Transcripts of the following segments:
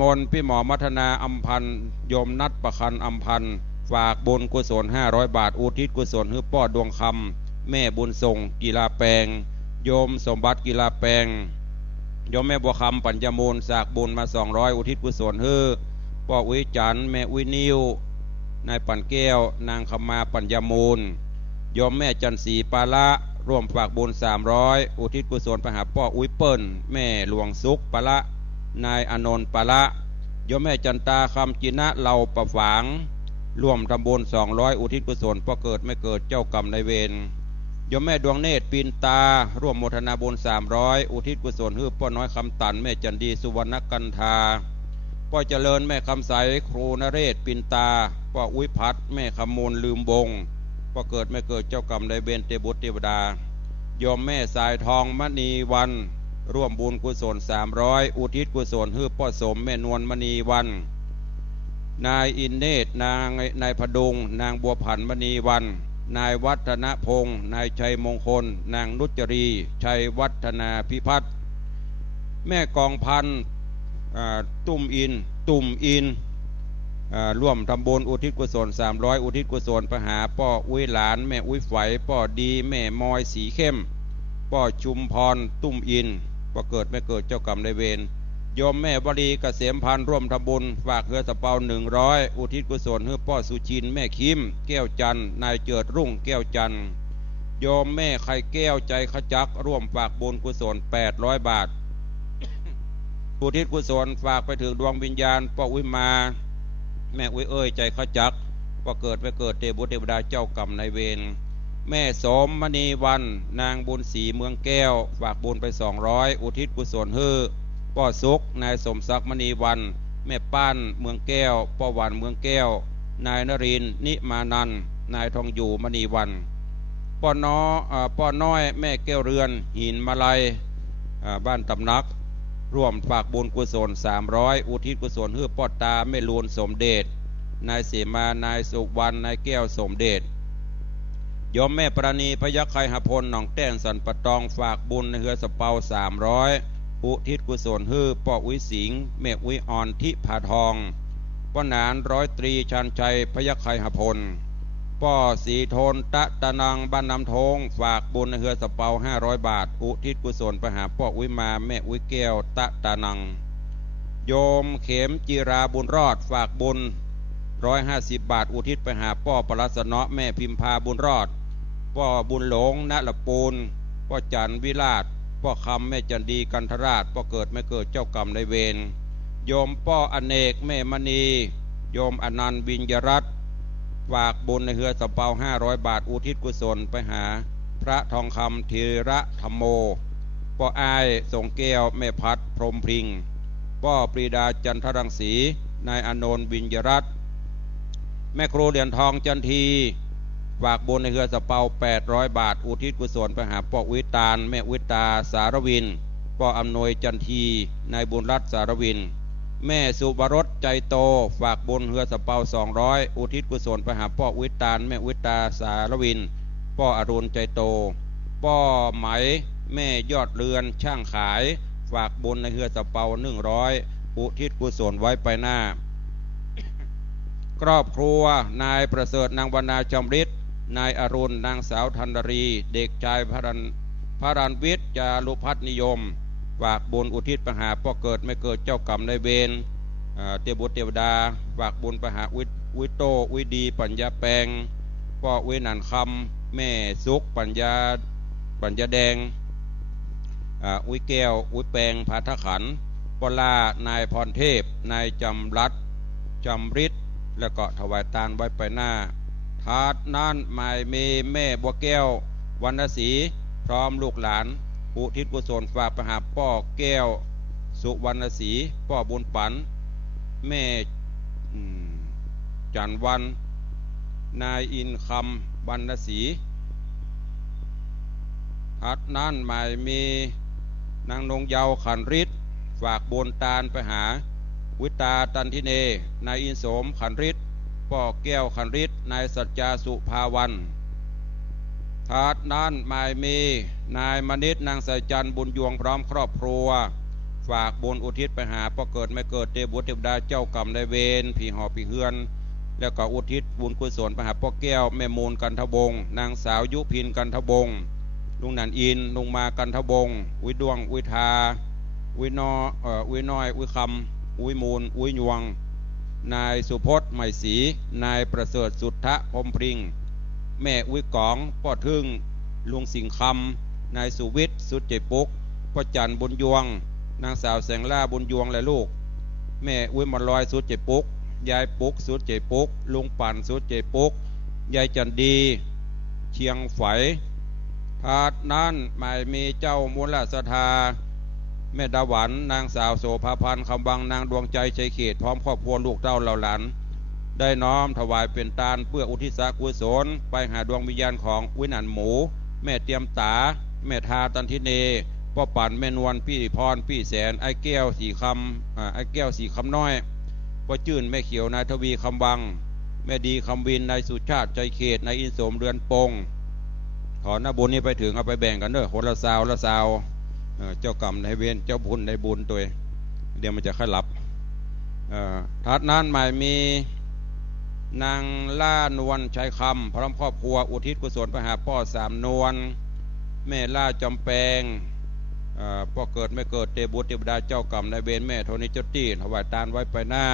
มนพี่หมอมัฒนาอัมพันธ์โยมนัดประคันอัมพันธ์ฝากบุญกุศล500 บาทอุทิศกุศลให้ป้อดวงคำแม่บุญส่งกีฬาแปลงโยมสมบัติกีฬาแปลงโยมแม่บัวคำปัญญมูลฝากบุญมา200อุทิศกุศลให้ป้ออุ้ยจันแม่อุ้ยนิวนายปั่นแก้วนางคมาปัญญมูลโยมแม่จันสีปาละร่วมฝากบุญ300อุทิศกุศลไปหาป้ออุ้ยเปิ้ลแม่หลวงสุขปาละนายอนนท์ปาละโยมแม่จันตาคำจินะเหล่าประฝางร่วมทำบุญ200อุทิศกุศลป้อเกิดไม่เกิดเจ้ากรรมนายเวรโยมแม่ดวงเนตรปีนตาร่วมโมทนาบุญ300อุทิศกุศลให้ป้อน้อยคำตันแม่จันดีสุวรรณกันธาป้อเจริญแม่คำใสครูนเรศปินตาป้ออุ้ยพัดแม่คำมูลลืมบงป้อเกิดไม่เกิดเจ้ากรรมนายเวรเตบุตรเทวดาโยมแม่สายทองมณีวันร่วมบุญกุศล300อุทิศกุศลให้ป้อสมแม่นวลมณีวันนายอินเนตนายพดุงนางบัวผันมณีวันนายวัฒนพงศ์นายชัยมงคลนางนุจรีชัยวัฒนาพิพัฒน์แม่กองพันตุ่มอินร่วมทำบุญอุทิศกุศล300อุทิศกุศลไปหาป้ออุ้ยหลานแม่อุ้ยไฝป้อดีแม่มอยสีเข้มป้อชุมพรตุ่มอินป้อเกิดไม่เกิดเจ้ากรรมนายเวรโยมแม่บรีเกษมพันธ์ร่วมทำบุญฝากเฮือสะเปา100อุทิศกุศลให้ป้อสุชินแม่คิมแก้วจันนายเจิดรุ่งแก้วจันโยมแม่ไข่แก้วใจขจักร่วมฝากบุญกุศล800 บาทอุทิศกุศลฝากไปถึงดวงวิญญาณป้อวิมาแม่อุ้ยเอ้ยใจขจักป้อเกิดไปเกิดเทบุตรเทวดาเจ้ากรรมนายเวรแม่สมมณีวันนางบุญศรีเมืองแก้วฝากบุญไป200อุทิศกุศลให้ป้อสุกนายสมศักดิ์มณีวันแม่ป้านเมืองแก้วป้อวันเมืองแก้วนายนรินทร์นิมานันนายทองอยู่มณีวันป้อน้อยแม่แก้วเรือนหินมาลัยบ้านตำนักร่วมฝากบุญกุศล300อุทิศกุศลให้ป้อตาแม่ลูนสมเด็จนายเสมานายสุวรรณนายแก้วสมเด็จโยมแม่ปราณีพยัคฆ์ไคหพลหนองแต้นสันปะตองฝากบุญในเฮือสะเปา300อุทิศกุศลให้ป้ออุ้ยสิงแม่อุ้ยอ่อนทิพาทองป้อหนาน100 ตรีชันชัยพยัคฆ์ไคหพลป้อสีโทนตะนังบ้านน้ำทงฝากบุญในเฮือสะเปา500 บาทอุทิศกุศลไปหาป้ออุ้ยมาแม่อุ้ยแก้วตะนังโยมเข็มจีราบุญรอดฝากบุญ150 บาทอุทิศไปหาป้อปรัสเนาะแม่พิมพาบุญรอดป้อบุญหลงณละปูนป้อจันวิราชป้อคำแม่จันดีกันทราชป้อเกิดไม่เกิดเจ้ากรรมนายเวรโยมป้ออเนกแม่มณีโยมอนันต์วิญญรัตน์ฝากบุญในเฮือสะเปา500 บาทอุทิศกุศลไปหาพระทองคำธีระธรรมโมป้ออ้ายทรงแก้วแม่พัดพรหมพริงป้อปรีดาจันทรังสีนายอนนท์วิญญรัตน์แม่ครูเหรียญทองจันทีฝากบุญในเฮือสะเปา800 บาทอุทิศกุศลไปหาป้อวิตาลแม่วิตาสารวินป้ออำนวยจันทีนายบุญรัตน์สารวินแม่สุบรสใจโตฝากบุญเฮือสะเปา200อุทิศกุศลไปหาป้อวิตาลแม่วิตาสารวินป้ออรุณใจโตป้อไหมแม่ยอดเรือนช่างขายฝากบุญในเฮือสะเปา100อุทิศกุศลไว้ไปหน้าครอบครัวนายประเสริฐนางวรรณาจำฤทธิ์นายอรุณนางสาวธันดรีเด็กชายพระรันวิทย์จารุพัฒนิยมฝากบุญอุทิศไปหาป้อเกิดไม่เกิดเจ้ากรรมนายเวรเทพบุตรเทวดาฝากบุญไปหาวิโตวิดีปัญญาแปลงป้อวินันคำแม่สุกปัญญาแดงวิแก้ววิแปงพาทขันปลานายพรเทพนายจำรัดจำฤทธิ์แล้วก็ถวายทานไว้ไปหน้าถาดนั่นหมายมีแม่บัวแก้ววรรณศรีพร้อมลูกหลานอุทิศกุศลฝากไปหาป้อแก้วสุวรรณศรีป้อบุญปันแม่จันวันนายอินคำวรรณศรีถาดนั่นหมายมีนางนงเยาขันฤทธิ์ฝากบุญตาลไปหาวิตาตันทิเนนายอินโสมขันฤทธิ์ป้อแก้วขันฤทธิ์นายสัจจาสุภาวันถาดนั้นหมายมีนายมณิษฐ์นางสายจันทร์บุญยวงพร้อมครอบครัว ฝากบุญอุทิศไปหาพ่อเกิดไม่เกิดเทพบุตรเทวดาเจ้ากรรมนายเวรผีหอบผีเฮือน แล้วก็อุทิศบุญกุศลไปหาพ่อแก้วแม่มูลกันทบงนางสาวยุพินกันทบงลุงนันอินลุงมากันทบงวิดวงวิทาวินอวิน้อยวิคำวิมูลวิยวงนายสุพจน์ใหม่ศรีนายประเสริฐสุทธะพรหมพริงแม่วิกองพ่อทึ่งลุงสิงห์คำนายสุวิทย์สุดเจปุกพ่อจันบุญยวงนางสาวแสงล่าบุญยวงและลูกแม่วิมลลอยสุดเจปุกยายปุกสุดเจปุกลุงปั่นสุดเจปุกยายจันดีเชียงไฝถาดนั้นไม่มีเจ้ามูลศรัทธาแม่ดาหวันนางสาวโสภาพันธ์คำวังนางดวงใจชัยเขตพร้อมครอบครัวลูกเต้าเหล่าหลานได้น้อมถวายเป็นทานเพื่ออุทิศกุศลไปหาดวงวิญญาณของวินันหมูแม่เตรียมตาแม่ทาตันทิเนพ่อปั่นแม่นวลพี่พรพี่แสนไอ้แก้วสีคำไอ้แก้วสีคำน้อยพ่อจื่นแม่เขียวนายทวีคำวังแม่ดีคำวินนายสุชาติใจเขตนายอินโสมเรือนปงขอหน้าบุญนี้ไปถึงเอาไปแบ่งกันเด้อคนละสาวเจ้ากรรมนายเวรเจ้าบุญในบุญตัวเดี๋ยวมันจะค่อยหลับทัดนั้นหมายมีนางล่านวลชัยคำพร้อมครอบครัวอุทิศกุศลไปหาพ่อสามนวลแม่ล่าจำแปงพ่อเกิดไม่เกิดเตบุตรเทวดาเจ้ากรรมนายเวรแม่โทนิจตี้ถวายทานไว้ไปหน้า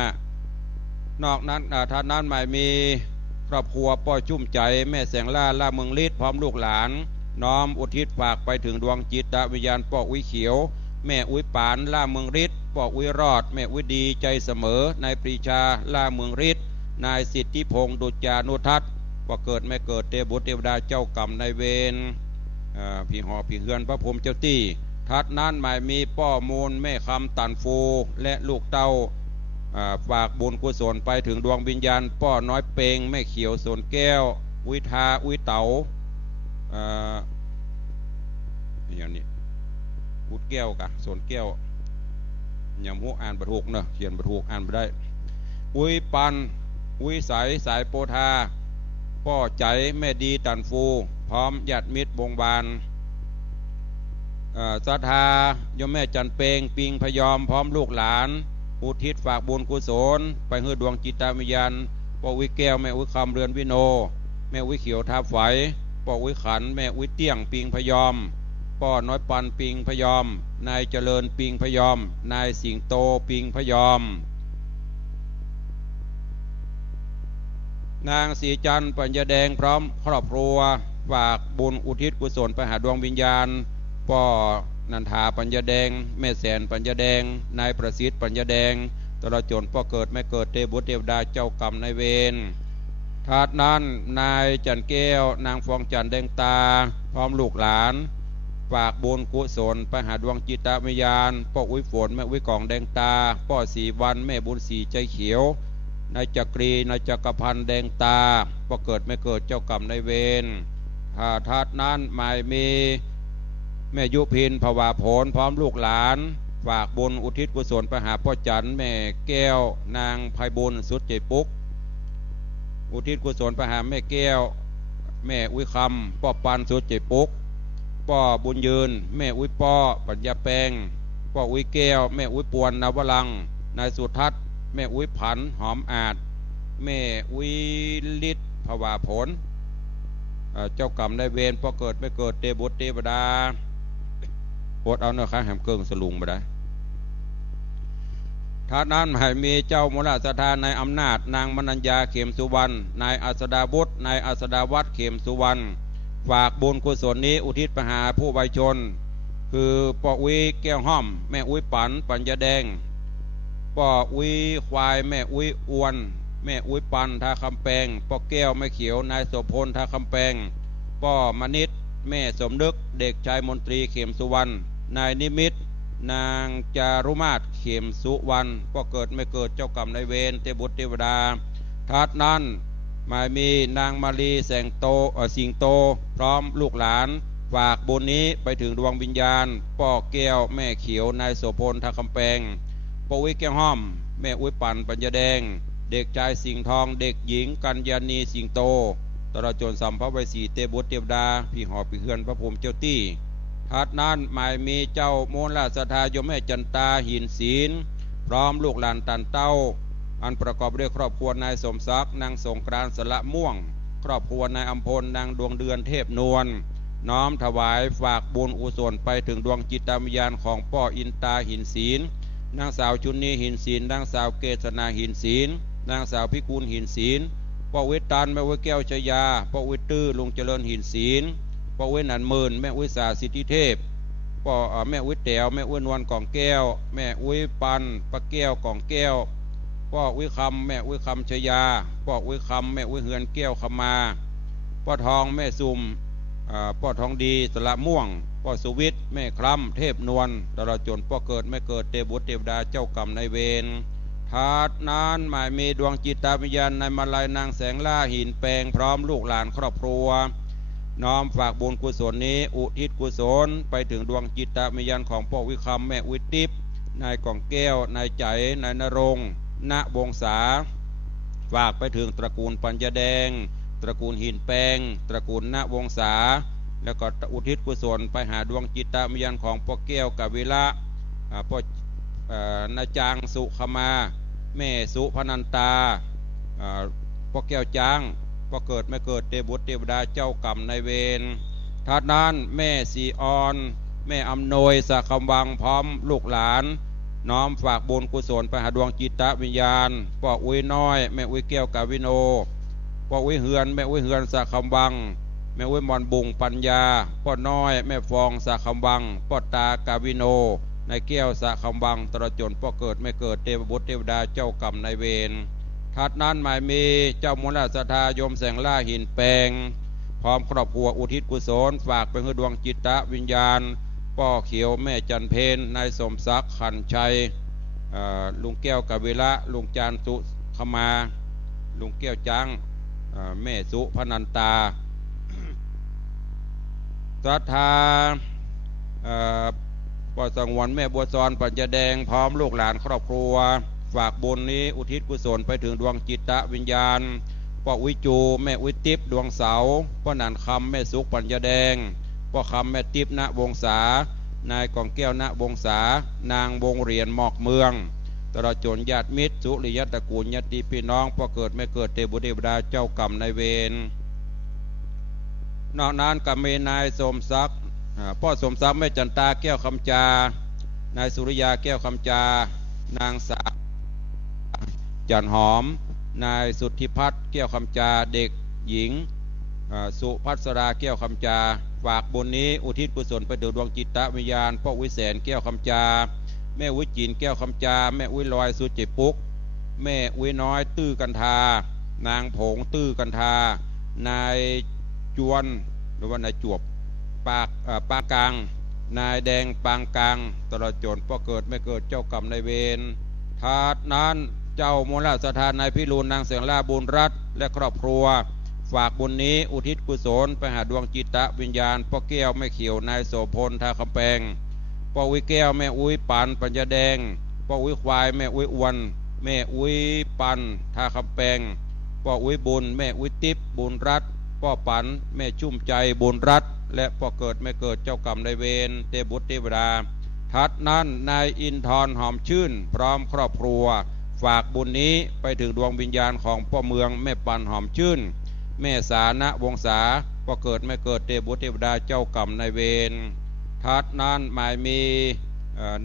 นอกนั้นทัดนั้นหมายมีครอบครัวพ่อชุ่มใจแม่แสงล่าเมืองฤทธิ์พร้อมลูกหลานน้อมอุทิศฝากไปถึงดวงจิตวิญญาณพ่ออุ้ยเขียวแม่อุ้ยปานล่าเมืองฤทธิ์พ่ออุ้ยรอดแม่อุ้ยดีใจเสมอนายปรีชาล่าเมืองฤทธิ์นายสิทธิพงษ์ดุจานุทัศน์ว่าเกิดไม่เกิดเทพบุตรเทวดาเจ้ากรรมนายเวรพี่หอพี่เฮือนพระพรหมเจ้าตี้ทัดนั้นหมายมีป้อมูลแม่คำตันฟูและลูกเต้าฝากบุญกุศลไปถึงดวงวิญญาณป้อน้อยเปงแม่เขียวสนแก้ววิทาวิเต๋าอย่างนี้พุดแก้วกะสนแก้วยำหูอ่านบรรทุกเนอะเขียนบรรทุกอ่านไม่ได้อุ้ยปันอุ้ยสายโปธาพ่อใจแม่ดีตันฟูพร้อมญาติมิตรบงบานศรัทธายมแม่จันเปงปิงพยอมพร้อมลูกหลานอุทิศฝากบุญกุศลไปเฮือดวงจิตวิญญาณพ่อวิแก้วแม่วิคำเรือนวิโนแม่วิเขียวทับไฝพ่อวิขันแม่วิเตี้ยงปิงพยอมพ่อน้อยปันปิงพยอมนายเจริญปิงพยอมนายสิงโตปิงพยอมนางสีจันทร์ปัญญาแดงพร้อมครอบครัวฝากบุญอุทิศกุศลไปหาดวงวิญญาณพ่อนันทาปัญญาแดงแม่แสนปัญญาแดงนายประสิทธิ์ปัญญาแดงตลอดจนพ่อเกิดไม่เกิดเทพบุตรเทวดาเจ้ากรรมนายเวรถาดนั้นนายจันแก้วนางฟองจันแดงตาพร้อมลูกหลานฝากบุญกุศลไปหาดวงจิตวิญญาณพ่ออุ้ยฝนแม่อุ้ยกองแดงตาพ่อสีวันแม่บุญสีใจเขียวนายจักรีนายจักรพันธ์แดงตาพ่อเกิดไม่เกิดเจ้ากรรมนายเวรถาดนั้นหมายมีแม่ยุพินภวาผลพร้อมลูกหลานฝากบุญอุทิศกุศลไปหาพ่อจันแม่แก้วนางไพบุญสุดใจปุกอุทิศกุศลไปหาแม่แก้วแม่อุ้ยคำพ่อปันสุดใจปุกพ่อบุญยืนแม่อุ้ยป้อปัญญาแปงพ่ออุ้ยแก้วแม่อุ้ยปวนนวลังนายสุทัศน์แม่อุ้ยผันหอมอาจแม่อุ้ยฤทธิ์ภวาผลเจ้ากรรมนายเวรพ่อเกิดไม่เกิดเทพบุตรเทวดาโอดเอาเนื้อข้าแหมเกิงสลุงไปได้ท่านั้นให้มีเจ้ามูลศรัทธานายอำนาจนางมนัญญาเข็มสุวรรณนายอัสดาบุตรนายอัสดาวัฒน์เข็มสุวรรณฝากบุญกุศลนี้อุทิศไปหาผู้ไวยชนคือพ่ออุ้ยแก้วห้อมแม่อุ้ยปัญญาแดงพ่ออุ้ยควายแม่อุ้ยอ้วนแม่อุ้ยปันท่าคำแปงพ่อแก้วแม่เขียวนายโสพลท่าคำแปงพ่อมณิตแม่สมนึกเด็กชายมนตรีเข็มสุวรรณนายนิมิตนางจารุมาศเข็มสุวรรณก็เกิดไม่เกิดเจ้ากรรมนายเวรเทพบุตรเทวดาทัดนั้นหมายมีนางมาลีแสงโตสิงโตพร้อมลูกหลานฝากบุญนี้ไปถึงดวงวิญญาณพ่อแก้วแม่เขียวนายโสพลท่าคำแปงพ่ออุ้ยแก้วห้อมแม่อุ้ยปั่นปัญญาแดงเด็กชายสิงห์ทองเด็กหญิงกัญญาณีสิงโตตลอดจนสัมภเวสีเทพบุตรเทวดาพี่หอพี่เฮือนพระพรหมเจ้าตี้ถ ทัดนั้นหมายมีเจ้ามูลราชธายมแม่จันตาหินศีลพร้อมลูกหลานตันเต้าอันประกอบด้วยครอบครัวนายสมศักดิ์นางสงกรานต์สละม่วงครอบครัวนายอัมพลนางดวงเดือนเทพนวลน้อมถวายฝากบุญอุศลไปถึงดวงจิตวิญญาณของพ่ออินตาหินศีลนางสาวชุนนีหินศีลนางสาวเกษนาหินศีลนางสาวพิกุลหินศีลพ่อวิตันแม่วิแก้วชยาพ่อวิตื้อลุงเจริญหินศีลพ่อวินันหมื่นแม่วิสาสิทธิเทพพ่อแม่วิแต๋วแม่วินวลกองแก้วแม่วิปันปะแก้วกองแก้วพ่อวิคำแม่วิคำชยาพ่อวิคำแม่วิเฮือนแก้วขมาพ่อทองแม่ซุมพ่อทองดีสละม่วงพ่อสุวิทย์แม่คล้ำเทพนวลตลอดจนพ่อเกิดไม่เกิดเทพบุตรเทวดาเจ้ากรรมนายเวรทาดนานหมายมีดวงจิตวิญญาณในมาลัยนางแสงล่าหินแปลงพร้อมลูกหลานครอบครัวน้อมฝากบุญกุศลนี้อุทิศกุศลไปถึงดวงจิตวิญญาณของพ่อวิคำแม่วิทิพย์นายกองแก้วนายใจนายนรงค์ณวงศาฝากไปถึงตระกูลปัญญาแดงตระกูลหินแปลงตระกูลณวงศาแล้วก็อุทิศกุศลไปหาดวงจิตวิญญาณของพ่อแก้วกวิละพ่อนาจางสุขมาแม่สุพนันตาพ่อแก้วจางพ่อเกิดไม่เกิดเทพบุตรเทวดาเจ้ากรรมนายเวรทัดนั้นแม่สีออนแม่อำนวยสะคำวังพร้อมลูกหลานน้อมฝากบุญกุศลไปหาดวงจิตวิญญาณพ่ออุ้ยน้อยแม่อุ้ยแก้วกาวิโนพ่ออุ้ยเฮือนแม่อุ้ยเฮือนสะคำวังแม่อุ้ยมอนบุงปัญญาพ่อน้อยแม่ฟองสะคำวังพ่อตากาวิโนนายแก้วสะคำวังตระจนพ่อเกิดไม่เกิดเทพบุตรเทวดาเจ้ากรรมนายเวรทัดนั้นหมายมีเจ้ามูลราชธายมแสงล่าหินแปลงพร้อมครอบครัวอุทิศกุศลฝากไปให้ดวงจิตวิญญาณพ่อเขียวแม่จันเพนนายสมศักดิ์ขันชัยลุงแก้วกวิละลุงจานสุขมาลุงแก้วจังแม่สุพนันตาศรัทธาปอสังวนแม่บัวซอนปัญญาแดงพร้อมลูกหลานครอบครัวฝากบุญนี้อุทิศกุศลไปถึงดวงจิตวิญญาณพ่อวิจูแม่วิติบดวงเสาพ่อนันคำแม่สุขปัญญาแดงพ่อคำแม่ติบณวงศานายกองแก้วณวงศานางวงเหรียญหมอกเมืองตลอดจนญาติมิตรสุริยตระกูลญาติพี่น้องพ่อเกิดไม่เกิดเทพบุตรเทวดาเจ้ากรรมนายเวรนอกนั้นก็มีนายสมศักดิ์พ่อสมศักดิ์แม่จันตาแก้วคำจานายสุริยาแก้วคำจานางสาวจันหอมนายสุทธิพัฒน์แก้วคำจาเด็กหญิงสุภัสราแก้วคำจาฝากบุญนี้อุทิศกุศลไปถึงดวงจิตวิญญาณพ่อวิแสนแก้วคำจาแม่วิจินแก้วคำจาแม่วิลอยสุจิปุกแม่วิน้อยตื้อกันทานางผงตื้อกันทานายจวนหรือว่านายจวบปากลางนายแดงปางกลางตลอดจนพ่อเกิดไม่เกิดเจ้ากรรมนายเวรทาดนั้นเจ้ามูลราชธานนายพิรูลนางเสียงล่าบุญรัตน์และครอบครัวฝากบุญนี้อุทิศกุศลไปหาดวงจิตวิญญาณพ่อแก้วแม่เขียวนายโสพลทาคำแปงพ่ออุ้ยแก้วแม่อุ้ยปันปัญญาแดงพ่ออุ้ยควายแม่อุ้ยอวนแม่อุ้ยปันทาคำแปงพ่ออุ้ยบุญแม่อุ้ยติ๊บบุญรัตน์พ่อปันแม่ชุ่มใจบุญรัตน์และพ่อเกิดไม่เกิดเจ้ากรรมนายเวรเทพบุตรเทวดาทัดนั้นนายอินทร์หอมชื่นพร้อมครอบครัวฝากบุญนี้ไปถึงดวงวิญญาณของพ่อเมืองแม่ปันหอมชื่นแม่สาณวงศาพ่อเกิดไม่เกิดเทพบุตรเทวดาเจ้ากรรมนายเวรทัดนั้นหมายมี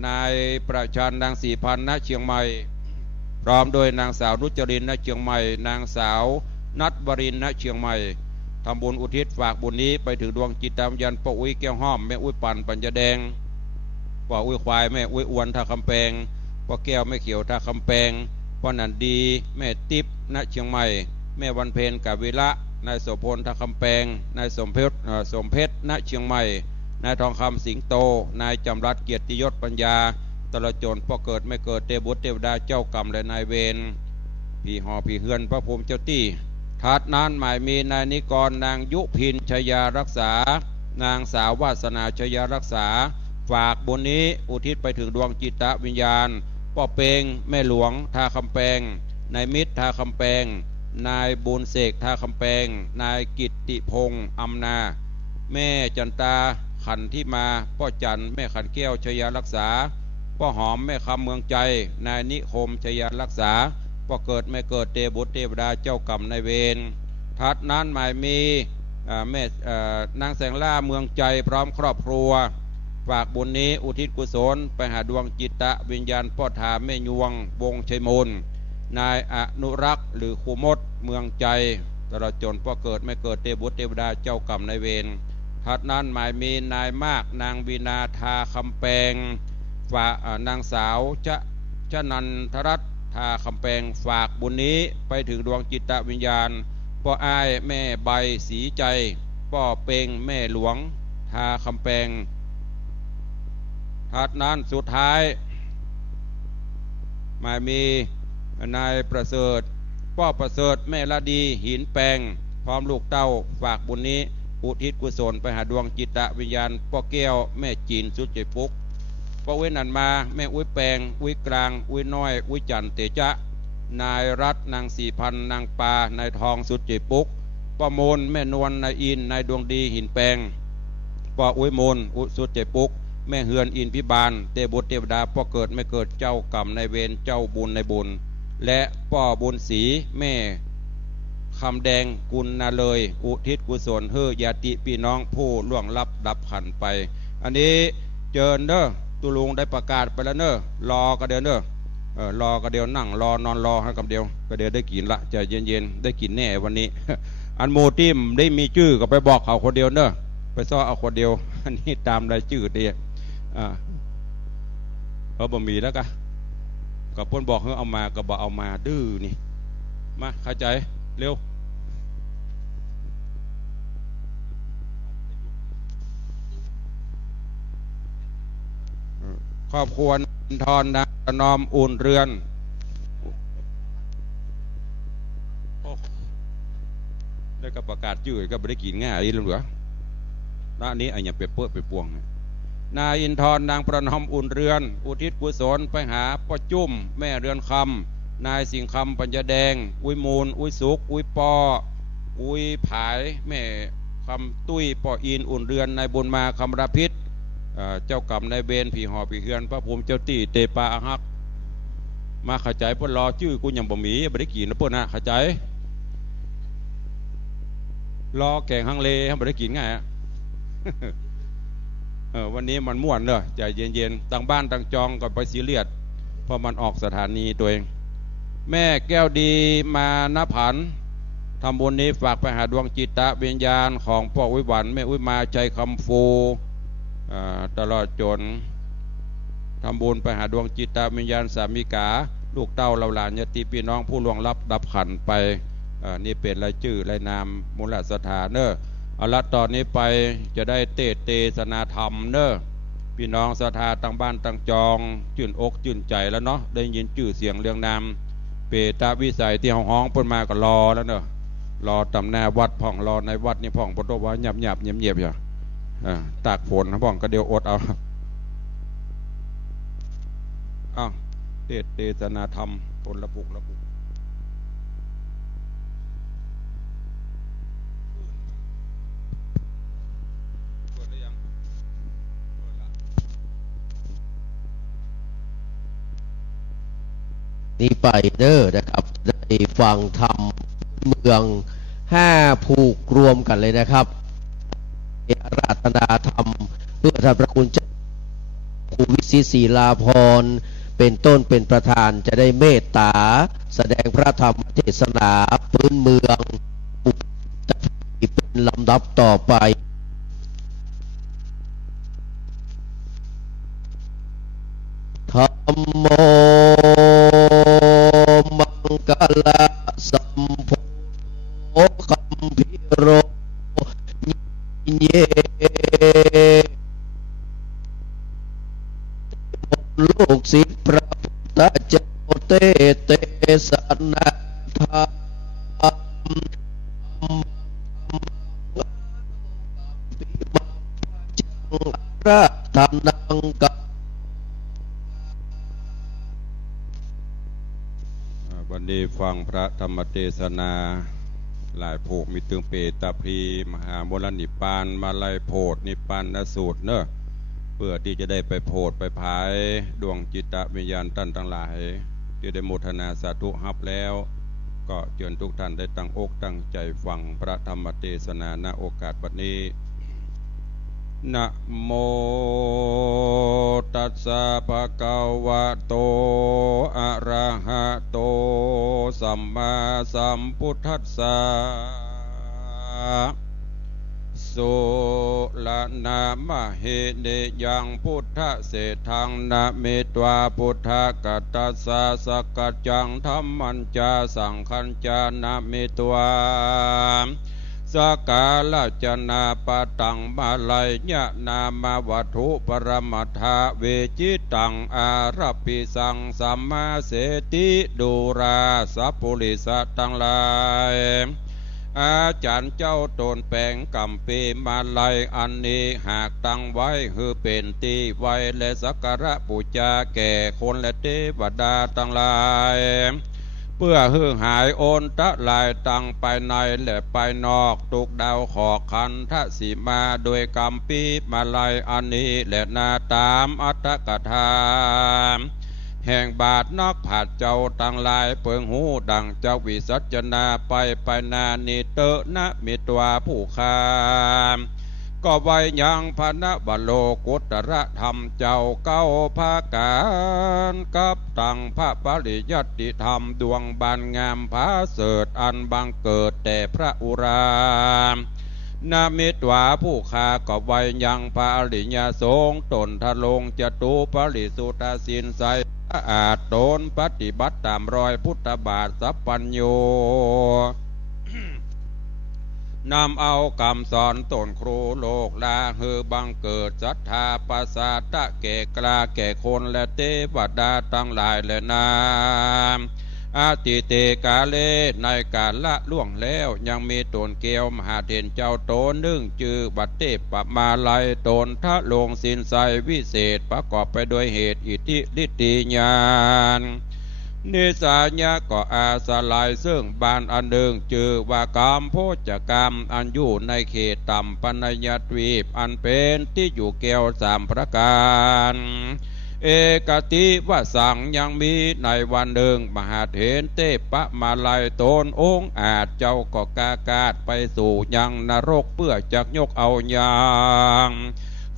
นายประชันนางสีพันณเชียงใหม่พร้อมโดยนางสาวนุจรินณเชียงใหม่นางสาวนัทบรินณเชียงใหม่ทำบุญอุทิศฝากบุญนี้ไปถึงดวงจิตวิญญาณพ่ออุ้ยแก้วห้อมแม่อุ้ยปันปัญญาแดงพ่ออุ้ยควายแม่อุ้ยอวนท่าคำแปงพ่อแก้วแม่เขียวท่าคำแปงพ่อนันดีแม่ติ๊บณเชียงใหม่แม่วันเพ็ญกาวิละนายโสพลท่าคำแปงนายสมเพชรณเชียงใหม่นายทองคำสิงโตนายจำรัดเกียรติยศปัญญาตลอดจนพ่อเกิดไม่เกิดเทพบุตรเทวดาเจ้ากรรมและนายเวรพี่หอพี่เฮือนพระภูมิเจ้าตี้ทัดนั้นหมายมีนายนิกรนางยุพินชยารักษานางสาววาสนาชยารักษาฝากบุญนี้อุทิศไปถึงดวงจิตวิญญาณพ่อเปงแม่หลวงท่าคำแปงนายมิตรท่าคำแปงนายบุญเสกท่าคำแปงนายกิตติพงษ์อำนาแม่จันตา ขันที่มาพ่อจันแม่ขันแก้วชยารักษาพ่อหอมแม่คำเมืองใจนายนิคมชยารักษาพ่อเกิดไม่เกิดเทบุตรเทวดาเจ้ากรรมนายเวรทัดนั้นหมายมีแม่นางแสงล่าเมืองใจพร้อมครอบครัวฝากบุญนี้อุทิศกุศลไปหาดวงจิตตะวิญญาณพ่อทาแม่ยวงวงชัยมนนายอนุรักษ์หรือครูมดเมืองใจตลอดจนพ่อเกิดไม่เกิดเทบุตรเทวดาเจ้ากรรมนายเวรทัดนั้นหมายมีนายมากนางวีนาทาคำแปงฝากนางสาวชนันทรัตน์ทาคำแปงฝากบุญนี้ไปถึงดวงจิตตวิญญาณพ่ออ้ายแม่ใบสีใจพ่อเปงแม่หลวงทาคำแปงทัดนั้นสุดท้ายหมายมีนายประเสริฐพ่อประเสริฐแม่ละดีหินแปงพร้อมลูกเต้าฝากบุญนี้อุทิศกุศลไปหาดวงจิตตวิญญาณพ่อแก้วแม่จีนสุดใจปุกพ่อเว้นนันมาแม่อุ้ยแปงอุ้ยกลางอุ้ยน้อยอุ้ยจันเตจะนายรัตนางสี่พันนางปานายทองสุดใจปุกพ่อโมนแม่นวลนายอินนายดวงดีหินแปงพ่ออุ้ยโมนอุสุดใจปุกแม่เฮือนอินพิบาลเทบุตรเทวดาพ่อเกิดไม่เกิดเจ้ากรรมในเวรเจ้าบุญในบุญและพ่อบุญศรีแม่คำแดงกุลนาเลยอุทิศกุศลเฮือยาติพี่น้องผู้ล่วงลับดับขันไปอันนี้เจอเนอะตุลุงได้ประกาศไปแล้วเนอะรอกระเดียวเนอะรอกระเดียวนั่งรอนอนรอให้กับเดียวกระเดียวได้กินละใจเย็นๆได้กินแน่วันนี้ อันโมติมได้มีชื่อก็ไปบอกเขาคนเดียวเนอะไปซ้อเอาคนเดียวอันนี้ตามรายชื่อเดียบ่มีแล้วกันกับพ่นบอกให้เอามาก็บอกเอามาดื้อนี่มาเข้าใจเร็วครอบครัวทอนนางนอมอุ่นเรือนได้ก็ประกาศชื่อก็ไม่ได้กินง่ายหรือร้านนี้อันนี้เปเปื้อนไปปวงนายอินทร์นางประนอมอุ่นเรือนอุทิศกุศลไปหาพ่อจุ้มแม่เรือนคำนายสิงคำปัญญาแดงอุ้ยมูลอุ้ยสุกอุ้ยปออุ้ยผายแม่คำตุ้ยปออินอุ่นเรือนนายบุญมาคำราพิษเจ้ากรรมนายเบนผีหอผีเฮือนพระภูมิเจ้าตีเตปาอาหักมาขจายพ่นรอชื่อกูยังบ่มีไม่ได้กินนะพ่นนะขจายรอแกงฮังเลไม่ได้กินง่ายวันนี้มันม่วนเนอะใจเย็นๆต่างบ้านต่างจองก็ไปซีเรียสเพราะมันออกสถานีตัวเองแม่แก้วดีมาณผันทำบุญนี้ฝากไปหาดวงจิตตะวิญญาณของพ่อวิวันแม่อุ้ยมาใจคำฟูตลอดจนทำบุญไปหาดวงจิตตะวิญญาณสามิกาลูกเต้าเราหลานญาติพี่น้องผู้ล่วงลับดับขันไปนี่เป็นรายชื่อรายนามมูลสถานเนอะเอาละตอนนี้ไปจะได้เทศนาธรรมเนอะพี่น้องศรัทธาต่างบ้านต่างจองจื่นอกจื่นใจแล้วเนาะได้ยินชื่อเสียงเรียงนามเปตาวิสัยที่ห้องเพิ่นมาก็รอแล้วเนอะรอตำแหน่งวัดพ่องรอในวัดนี่พ่องปตว่าหยับเงียบอย่างตากฝนพ่องก็เดียวอดเอาเทศนาธรรมคนละปุกนี้ไปเด้อนะครับได้ฟังธรรมเมือง5ผูกรวมกันเลยนะครับอาราธนาธรรมเพื่อท่านพระคุณเจ้าครูวิสิตศรีลาภรณ์เป็นต้นเป็นประธานจะได้เมตตาแสดงพระธรรมเทศนาพื้นเมืองเป็นลำดับต่อไปธรรมโมมังกลาสัมโพคัมภิโรเยลูกศิษย์พระพุทธเจ้าเตสนาธรรมจังพระธรรมนังกวันนี้ฟังพระธรรมเทศนา หลายโภคมีตึงเปตาพรีมหามลนิพพานมาลัยโพธนิพพานสูตรเนอะเพื่อที่จะได้ไปโพธไปภายดวงจิตวิญญาณท่านทั้งหลายที่ได้โมทนาสาธุฮับแล้วก็เชิญทุกท่านได้ตั้งอกตั้งใจฟังพระธรรมเทศนาณโอกาสบัดนี้นะโมตัสสะภะคะวะโตอะระหะโตสัมมาสัมพุทธัสสะสุลนามะเหเนยังพุทธเศธังนะเมตวาพุทธกัตตัสสะสกกัจจังธัมมัญจาสังคัญจานะเมตวาสกาลจนาปตังมาลัยญะนามาวัตถุปรมัตถะเวจิตังอารัปปิสังสัมมาเสติดูราสัพพุริสตังหลายอาจารย์เจ้าตนแปลงกำปีมาลัยอันนี้หากตั้งไว้คือเป็นตีไว้และสักการะบูชาแก่คนและเทวดาทั้งหลายเพื่อฮือหายโอนตะลายตั้งไปในและไปนอกตุกดาวขอคันทะสีมาโดยกำปีมาลัยอันนี้และนาตามอัตถกถาแห่งบาทนักผัดเจ้าตั้งหลายเปิงหูดังเจ้าวิสัชนาไปนานิเตนะมิตวาผู้คามก็ไว้ยังพนะบโลกุตระธรรมเจ้าเก้าภาการกับตังพระปริยัติธรรมดวงบานงามผาเสดอันบังเกิดแต่พระอุรานามิตวาผู้คาก็ไว้ยังพระอริยสงฆ์ตนทะลงจตุปริสุทธสินไสอาจตนปฏิบัติตามรอยพุทธบาทสัพพัญโยนำเอาคำสอนตนครูโลกลาฮือบังเกิดศรัทธาประสาทะแก่กล้าแก่คนและเทวดาทั้งหลายและนามอาติเตกาเลในการละล่วงแล้วยังมีตนเกียวมหาเถรเจ้าโตนึ่งจือบัตเตปมาลัยตนทะลงสินไสวิเศษประกอบไปโดยเหตุอิทธิฤทธิญาณนิสาญะก็อาสลายซึ่งบานอันหนึ่งจือว่ากรรมโพจกรรมอันอยู่ในเขตต่ำปัญญาทวีปอันเป็นที่อยู่เกี่ยวสามประการเอกติวสังยังมีในวันหนึ่งมหาเถรเทพมาลัยตนองค์อาจเจ้าก็กากาศไปสู่ยังนรกเพื่อจักยกเอาอย่าง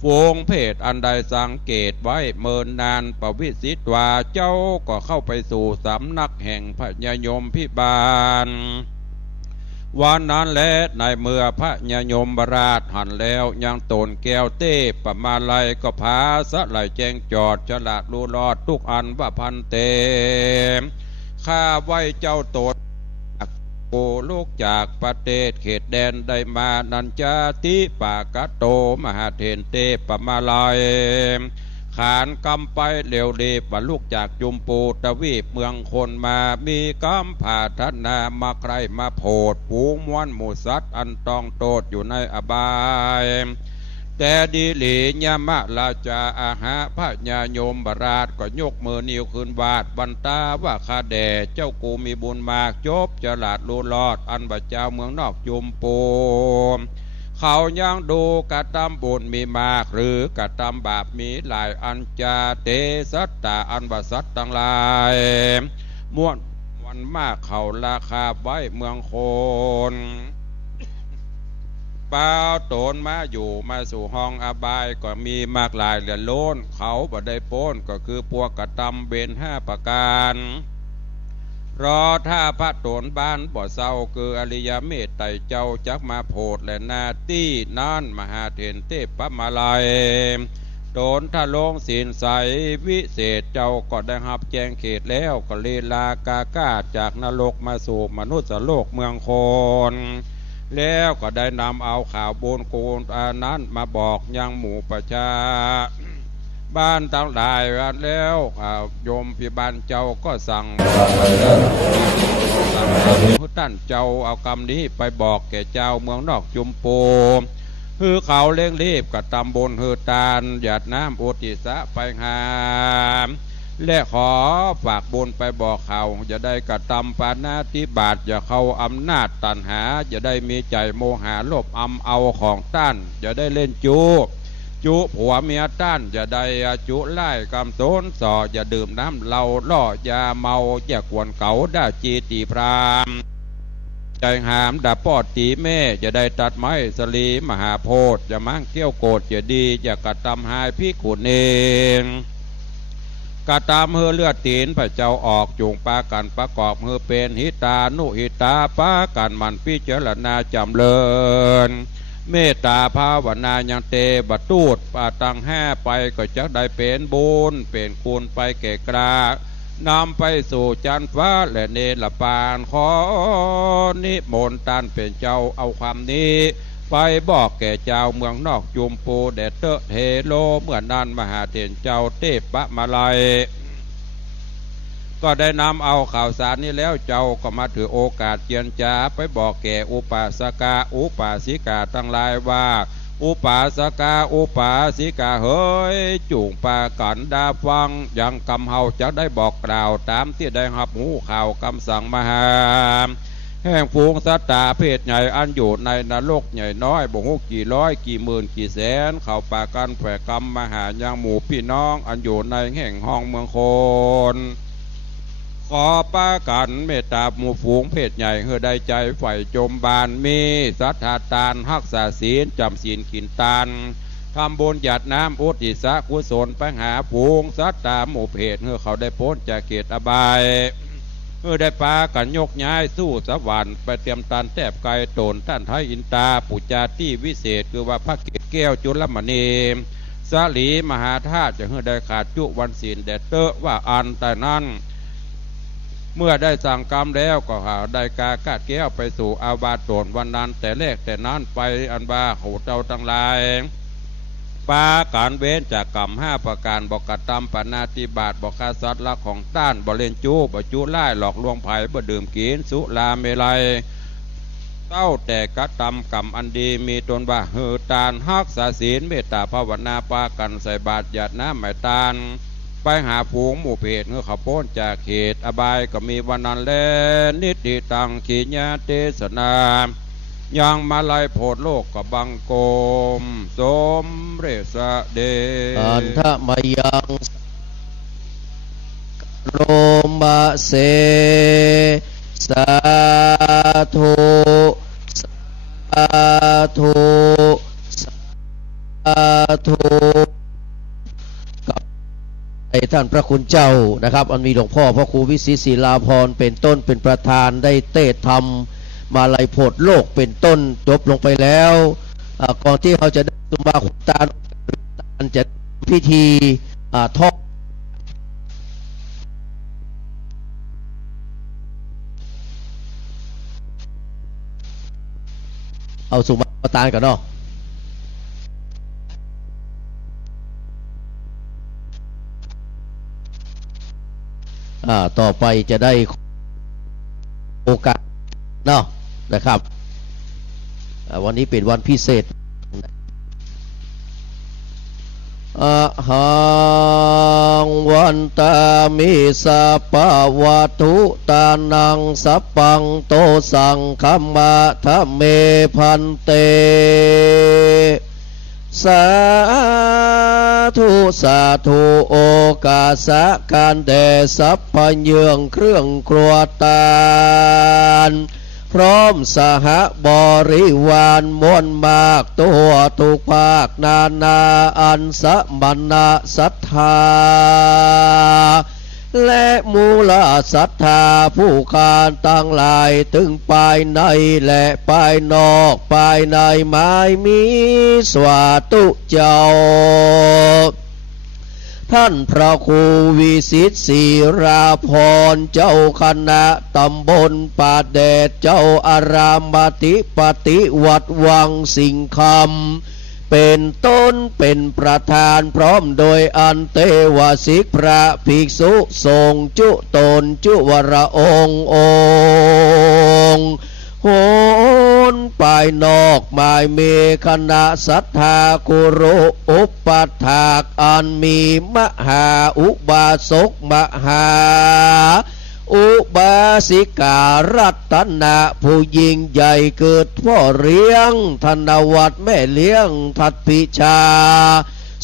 ฝูงเพศอันใดสังเกตไว้เมินนานประวิสิตว่าเจ้าก็เข้าไปสู่สำนักแห่งพระยมพิบาลวันนั้นและในเมื่อพระยมบราชหันแล้วยังตนแก้วเต้ปมาลัยก็พาสะไหลแจงจอดฉลาดรู้รอดทุกอันว่าพันเตข้าไว้เจ้าตนโกลูกจากประเทศเขตแดนได้มานันจาติปากะโตมหาเถรเตปมาลัยขานกำไปเร็วเดบลูกจากจุมปูตะวีปเมืองคนมามีกำผาธนามาใครมาโผดผูงม้วนหมูสัตว์อันต้องโตดอยู่ในอบายแต่ดีหลีญามะราชาอาหาพระญาโยมบราชก็ยกมือนิ้วขึ้นวาดบรรตาว่าข้าแด่เจ้ากูมีบุญมากจบฉลาดรู้รอดอันบัดเจ้าเมืองนอกจุมปูเขายังดูกระทำบุญมีมากหรือกระทำบาปมีหลายอันจาเตสัตตาอันบัสัตทั้งหลายม้วนวันมากเขาราคาไว้เมืองคนเปล่าโตนมาอยู่มาสู่ห้องอบายก็มีมากหลายเหลือล้นเขาบ่ได้โป้นก็คือพวกกระทำเบน5ประการรอถ้าพระโตนบ้านบ่เศร้าคืออริยเมตไตรเจ้าจักมาโพดและนาตี้นั่นมหาเถรเทพมาลัยโตนทะลงศีลใสวิเศษเจ้าก็ได้รับแจ้งเขตแล้วก็ลีลากากาจากนรกมาสู่มนุษย์โลกเมืองคนแล้วก็ได้นำเอาข่าวบุญกูลอันนั้นมาบอกยังหมู่ประชาบ้านทั้งหลายแล้วโยมพิบาลเจ้าก็สั่งผู้ท่านเจ้าเอาคำนี้ไปบอกแก่เจ้าเมืองนอกจุมปูคือเขาเร่งรีบกับตำบลฮือตาลหยาดน้ำอุติสะไปหาม และขอฝากบุญไปบอกเขาจะได้กระทำปานาติบาตอย่าเข้าอำนาจตันหาจะได้มีใจโมหะโลภเอาของต้านจะได้เล่นจุผัวเมียต้านจะได้จุไล่กำโซนส่ออย่าดื่มน้ำเหล้าล่อยาเมาอย่ากวนเก๋าด่าจีตีพรามใจหามด่าปอดตีแม่จะได้ตัดไม้สลีมหาโพธิ์จะมั่งเกี้ยวโกรธจะดีจะกระทำหายพิขุนเองกระตามเฮือเลือดตีนพระเจ้าออกจูงปากันประกอบเฮือเป็นหิตานุหิตาปากันมันพิจารณาจำเลินเมตตาภาวนายังเตบตูดปาตังแห่ไปก็จะได้เป็นบุญเป็นคุณไปแก่กรานำไปสู่จันฟ้าและเนรปานขอนิมนต์ตันเป็นเจ้าเอาความนี้ไปบอกแก่เจ้าเมืองนอกจุมปูแดดเตอะเทโลเมื่อนั้นมหาเถรเจ้าเทพปะมาลัยก็ได้นำเอาข่าวสารนี้แล้วเจ้าก็มาถือโอกาสเจียนจาไปบอกแก่อุปาสกาอุปาสิกาทั้งหลายว่าอุปาสกาอุปาสิกาเฮ้ยจูงปากันดาฟังยังกำเฮาจะได้บอกกล่าวตามที่ได้รับหูข่าวคำสั่งมหาแห่งฝูงสัตตาเพศใหญ่อันอยู่ในนรกใหญ่น้อยบ่ฮู้กี่ร้อยกี่หมื่นกี่แสนเข้าปากันแผ่กรรมมหายังหมู่พี่น้องอันอยู่ในแห่งห้องเมืองโคนขอป้ากันเมตตาหมู่ฝูงเพศใหญ่เฮือได้ใจใฝ่จมบานมีสัทธาตานรักษาศีลจำศีลกินตานทำบุญหยาดน้ำอุทิศกุศลไปหาฝูงสัตตาหมู่เพศเฮือเขาได้พ้นจากเขตอบายเฮือได้ปากันยกย้ายสู้สวรรค์ไปเตรียมตันแทบไกลโตนท่านไทยอินตาปุจจาที่วิเศษคือว่าพระเกศแก้วจุลมณีสาลีมหาธาตุจะเฮือได้ขาดจุวันศีลแดดเตอะว่าอันแต่นั้นเมื่อได้สั่งกรรมแล้วก็หาได้กากาดแก้วไปสู่อาวาสโตนวันนั้นแต่แรกแต่นั้นไปอันบาโหเจ้าทั้งหลายปาการเว้นจากกรรม5ประการบอกกระทำปณาติบาตบอกฆ่าสัตว์ละของต้านบ่เล่นจูบ่จุไล่หลอกลวงไผ่บ่ดื่มกินสุราเมลัยเต้าแต่กระทำกรรมอันดีมีตนว่าหือตานฮักษาศีลเมตตาภาวนาปากันใส่บาตรหยาดน้ำหมายตานไปหาฝูงหมู่เพศเมื่อเขาพ้นจากเขตอบายก็มีวันนั้นแลนิติตังขีญาเทศนายังมาลายโพดโลกกับบังโกมสมเรศเดอันทะมายังโรมะเสสาธุสาธุสาธุท่านพระคุณเจ้านะครับอันมีหลวงพ่อพระครูวิสิตศิลาภรณ์เป็นต้นเป็นประธานได้เทศธรรมมาลัยโพธิ์โลกเป็นต้นจบลงไปแล้วก่อนที่เขาจะได้ตุมาขุตานจะพิธีทอดเอาสุมาตานกันเนาะต่อไปจะได้โอกาสเนาะนะครับวันนี้เป็นวันพิเศษหังวันตามิสัพพวัตถุตานังสัพพังโตสังคัมมะทะเมพันเตสาธุสาธุโอกาสะการแด่สัพพเยืองเครื่องครัวตานพร้อมสหบริวารมวลมากตัวทุกภาคนานาอันสมณะศรัทธาและมูลศรัทธาผู้การตั้งหลายถึงภายในและภายนอกภายในไม้มีสวาตุเจ้าท่านพระครูวิสิตศิราภรณ์เจ้าคณะตำบลป่าแดดเจ้าอารามปฏิวัดวังสิงคำเป็นต้นเป็นประธานพร้อมโดยอันเตวสิกพระภิกษุสงฆ์จุตนจุวรองค์โหน ปลายนอกหมายเมคณะศรัทธากุรุอุปถากอันมีมหาอุบาสกมหาอุบาสิการัตนะผู้ยิ่งใหญ่เกิดพ่อเลี้ยงธนวัฒน์แม่เลี้ยงทัตปิชา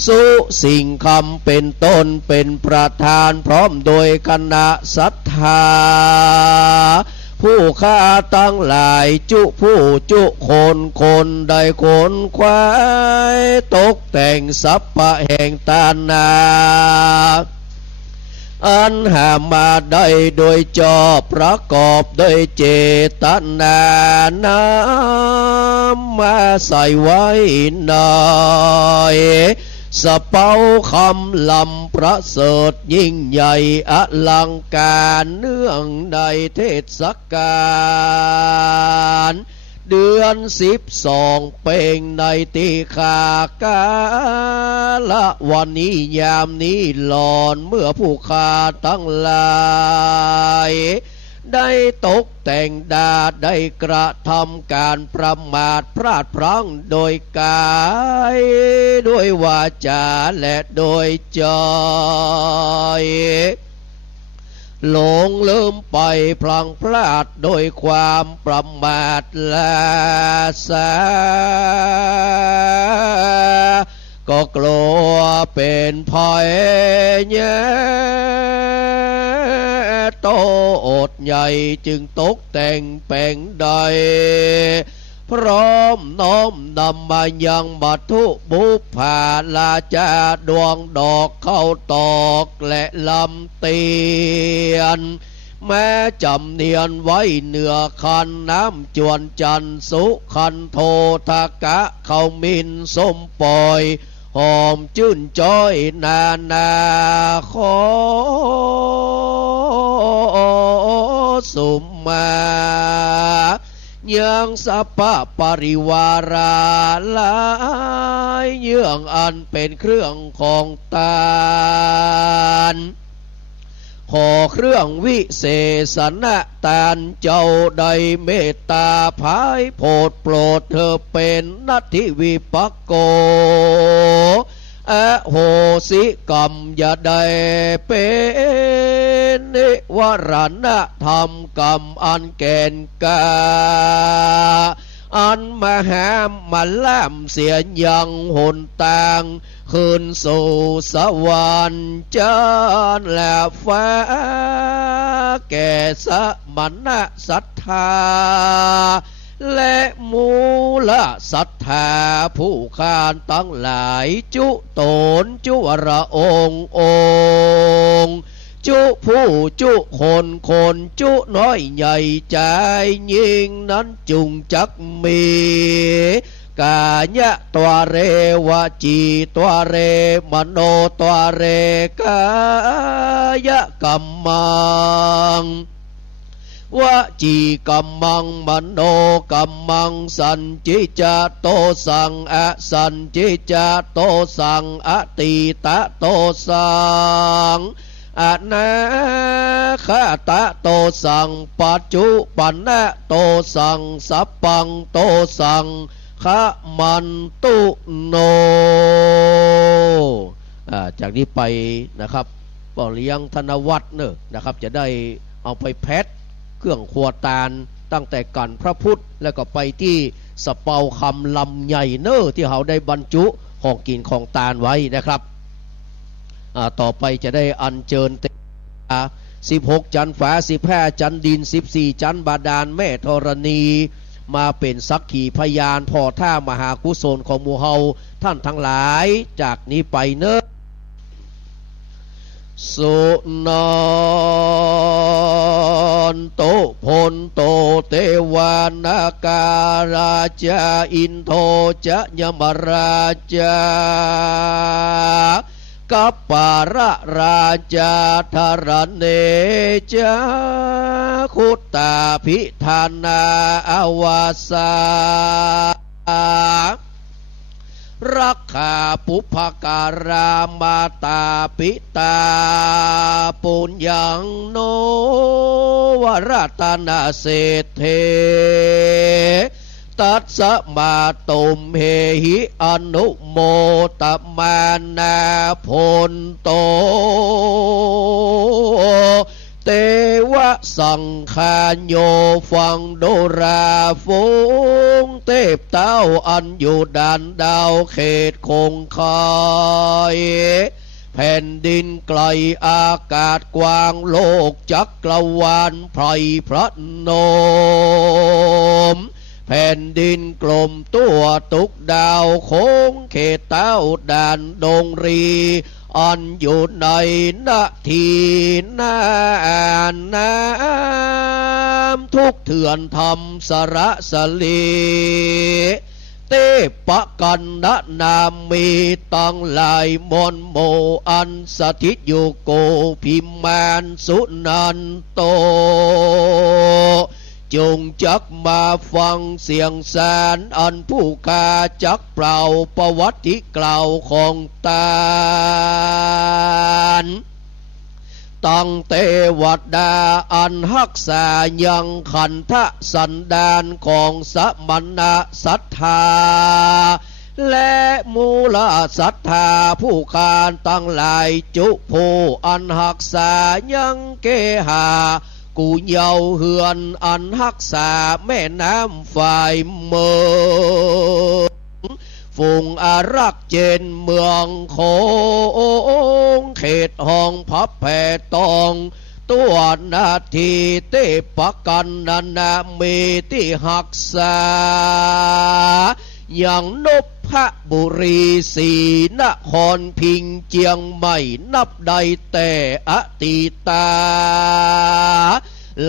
สุสิ่งคำเป็นต้นเป็นประธานพร้อมโดยคณะศรัทธาผู้ข้าตั้งหลายจุผู้จุคนได้คนควายตกแต่งสัพพะแห่งตานาอันหามาได้โดยจอบประกอบโดยเจตนานำมาใส่ไว้หน่อยสะเปาคำลำประเสริฐยิ่งใหญ่อลังการเนื่องในเทศกาลเดือน12เป่งในตีขากาละวันนี้ยามนี้หลอนเมื่อผู้ข้าตั้งหลายได้ตกแต่งดาได้กระทำการประมาทพลาดพลั้งโดยกายด้วยวาจาและโดยใจหลงลืมไปพลังพลาดโดยความประมาทและสาก็กลัวเป็นภัยแย่โตอดใหญ่จึงตกแต่งแปลงใดพร้อมน้อมนำมายังบัตุบุพาลาจาดวงดอกเข้าตอกและลำเตียนแม้จำเนียนไว้เหนือคันน้ำจวนจันสุขันโททกะเขามินสมปอยหอมจื่นจ้อยนาขอสุมมายังสัพพะปริวาราลายเยื่องอันเป็นเครื่องของตานขอเครื่องวิเศษณะตานเจ้าใดเมตตาภายโพดโปรดเธอเป็นนัตถิวิปักโกอโหสิกรรมอย่าได้เป็นนิวรณธรรมกรรมอันแก่นกาอันมหามาล่ามเสียยังหนตางคืนสู่สวรรค์จันทร์และฟ้าแก่สมณะศรัทธาและมูลศรัทธาผู้ข้านตั้งหลายจุโตนจุวรองค์จุผู้จุคนจุน้อยใหญ่ใจยิ่งนั้นจุงจักมีกายะตัวเรวจีตัวเรมโนตัวเรกายะกัมมังวจีกัมมังมโนกัมมังสันจิจโตสังอสันจิจโตสังอติตะโตสังอนาคตะโตสังปัจจุปันนะโตสังสัพพังโตสังขมันตุโนจากนี้ไปนะครับป่อเลี้ยงธนวัฒน์เนอะนะครับจะได้เอาไปแพทเครื่องขวดตาลตั้งแต่กันพระพุทธแล้วก็ไปที่สะเปาคำลำใหญ่เนอะที่เขาได้บรรจุของกินของตาลไว้นะครับต่อไปจะได้อัญเชิญ16จันทร์ฟ้า15จันทร์ดิน14จันทร์บาดาลแม่ธรณีมาเป็นสักขีพยานพ่อท่ามหากุศลของหมู่เฮาท่านทั้งหลายจากนี้ไปเนอะสุนนโตพลโตเทวานาการาชาอินโทจะยมราชากัปปาระราชาธรเนจาคุตตาพิธานาอวาสารักขาปุพการามาตาปิตาปุญญังโนวรัตนาเศรษฐ ตัสสะมาตุมเหหิอนุโมตมานาพลโตเตวะสังฆานโยฟังโดราฟูงเทพเต้าอันอยู่ด่านดาวเขตคงคายแผ่นดินไกลอากาศกว้างโลกจักรวาลไพรพระนมแผ่นดินกลมตัวตุกดาวโค้งเขตเต้าด่านดงรีอันอยู่ในนาทีน้ำทุกเถื่อนทำสระสลีเตปะกันนะนามมีตั้งหลายมนโมอันสถิตอยู่โกพิมานสุนันโตจงจักมาฟังเสียงแสนอันผู้กาจักเปล่าประวัติกล่าวของตาลตั้งเทวดาอันรักษายังขันธสันดานของสมณะศรัทธาและมูลศรัทธาผู้การตั้งหลายจุผู้อันรักษายังเกหากูเยาเหือนอันรักษาแม่น้ำฝ่ายเมืองฝูงอารักษ์เจนเมืองโขงเขตห้องพับแผ่ตองตัวนาทีเตปกันนานามีที่หักษาอย่างนพบุรีศรีนครพิงเจียงใหม่นับใดแต่อติตา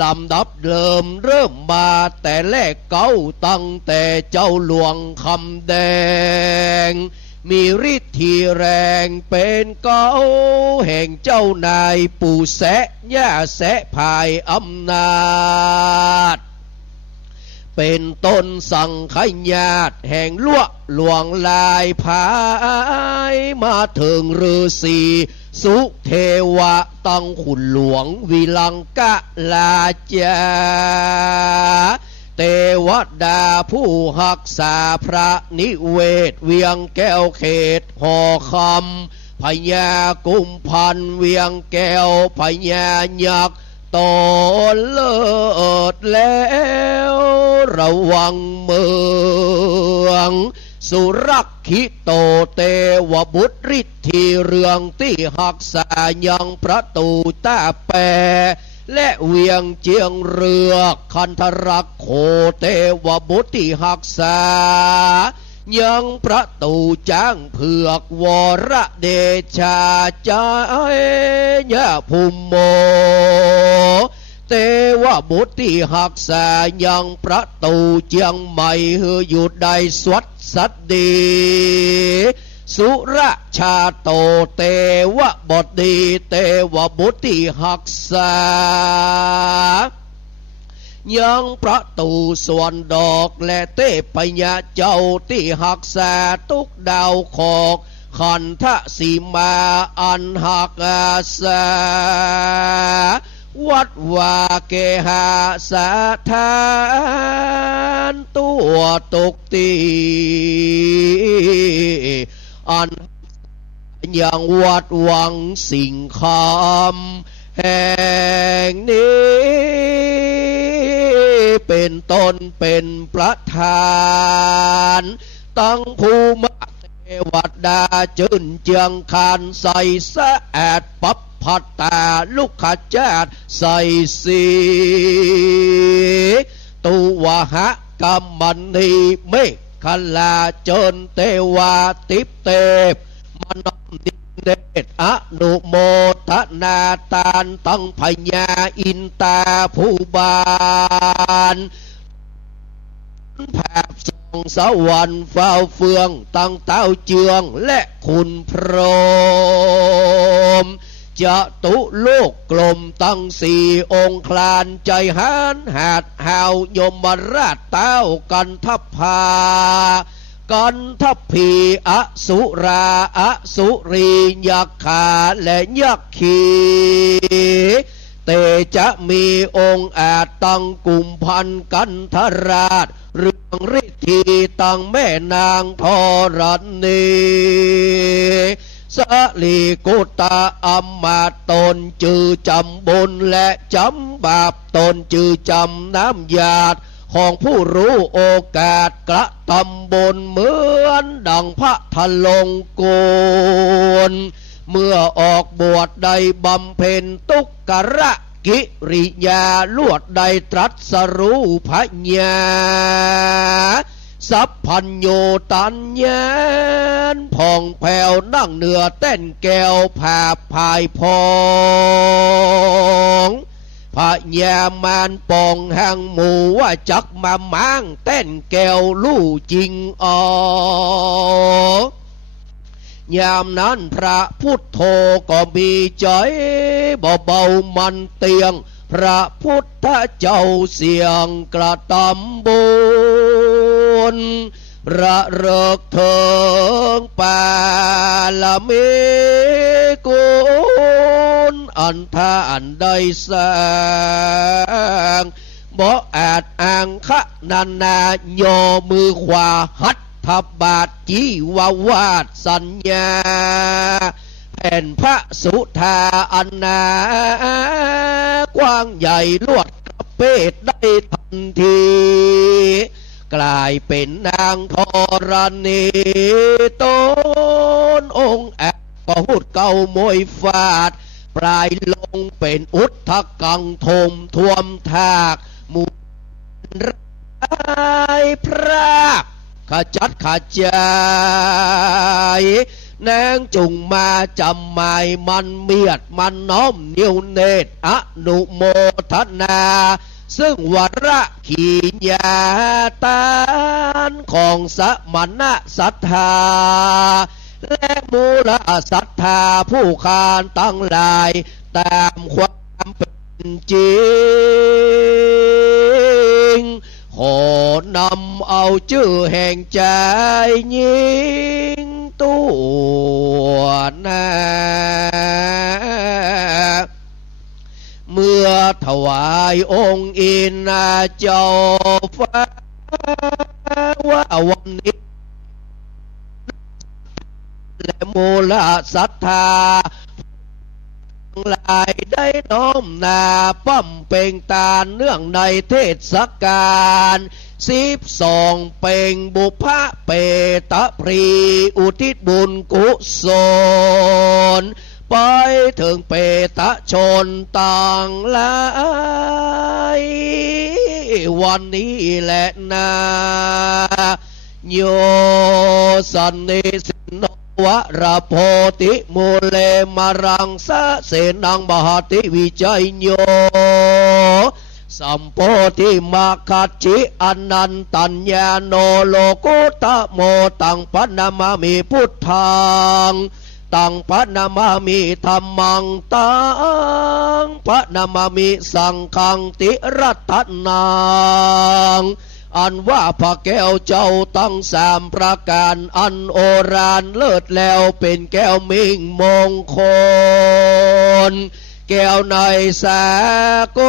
ลำดับเริ่มมาแต่แรกเก้าตั้งแต่เจ้าหลวงคำแดงมีฤทธิแรงเป็นเก้าแห่งเจ้านายปู่แสะย่าแสะภายอำนาจเป็นต้นสังขยาตแห่งลวกหลวงลายพายมาถึงฤาษีสุเทวะตั้งขุนหลวงวิลังกะลาจาเทวดาผู้รักษาพระนิเวศเวียงแก้วเขตหอคำพญากุมพันเวียงแก้วพญายักษ์ตอนเลิศแล้วระวังเมืองสุรักขิโตเตวบุตรฤทธิเรืองที่หักษายังประตูตาแปรและเวียงเจียงเรือคันธรักโคเตวบุตรที่หักษายังประตูจ้างเผือกวรเดชาจายยะภูมิโมเทวบุตรที่หักษายังประตูเจียงใหม่เฮืออยู่ใดสวัสสัตดีสุรชาโตเทวบดีเทวบุตรที่หักษายังประตูส่วนดอกและเทพญาเจ้าที่หักษาทุกดาวขอกขันธสีมาอันหักษาวัดวาเกหาสาทานตัวตกตีอันยังวัดวังสิ่งคำแห่งนี้เป็นต้นเป็นประธานตั้งภูมิเทวดาจืนเจียงคานใส่สะอาดปับพัตตาลูกขจาดใส่สีตัวหะกรรมณีเมฆคลาเจินเทวาติปเตปมนดิเดชอนุโมทนาตานตั้งพญาอินตาผู้บานแผ่ส่องสวรรค์เฝ้าเฟืองตั้งเต้าเจืองและคุณพรหมจะตุโลกกลมตั้งสี่องค์คลานใจหานหาดหาวยมราชเต้ากันทัพพากันทัพพีอสุราอสุรียักขาและยักขีเท เตจะมีองค์อาจตั้งกลุ่มพันกันทราชเรื่องฤทธีตั้งแม่นางธรณีสลีกุตาอัมมาตนจือจำบุญและจำบาปตนจือจำน้ำญาติของผู้รู้โอกาสกระทำบุญเหมือนดังพระทะลงโกนเมื่อออกบวชได้บำเพ็ญทุกขกิริยาลวดใดตรัสรู้พญาสัพพัญโยตัญญานผ่องแผ้วนั่งเหนือเต้นแก้วผาพายพองพญามารปองแห่งหมู่ว่าจักมาม้างเต้นแก้วลู่จริงยามนั้นพระพุทโธก็มีใจเบาๆมันเตียงพระพุทธเจ้าเสียงกระทำบุญระเริกเถิงปาละเมกุลอันท่าอันใดสร้างบ่อาจอ้างขะนานาโยมือขวาหัดทับบาทจีวาวาดสัญญาแผ่นพระสุธาอันนากว้างใหญ่ลวดกระเปดได้ทันทีกลายเป็นนางธรณีต้นองค์แอบก็หุดเก่ามวยฟาดปลายลงเป็นอุทธกังทมท่วมทากมุนร้ายพรากขจัดขจายนางจุงมาจำหมายมันเมียดมันน้อมนิ้วเนตรอนุโมทนาซึ่งวระขีญาตานของสมณะศรัทธาและมูลศรัทธาผู้คานตั้งหลายตามความเป็นจริงขอนำเอาชื่อแห่งใจยิงตัวนาเมื่อถวายองค์อินเจ้าฟ้าว่าวันนี้และมูลศรัทธาหลายได้น้อมนาปั้มเป่งตาเนื่องในเทศกาล12เป่งบุพเปตะพรีอุทิศบุญกุศลไปถึงเปตะชนต่างหลายวันนี้แหละนาโยสันนิสินวระโพติมูเลมารังสะเสนังมหาติวิจัยโยสัมโพธิมาคัจฉิอนันตัญญาโนโลกุตโมตังปนามามิพุทธังตังปนามามิธรรมังตังปนามามิสังฆังติรัตนังอันว่าพระแก้วเจ้าตั้ง3ประการอันโอฬารเลิศแล้วเป็นแก้วมิ่งมงคลแก้วในสาก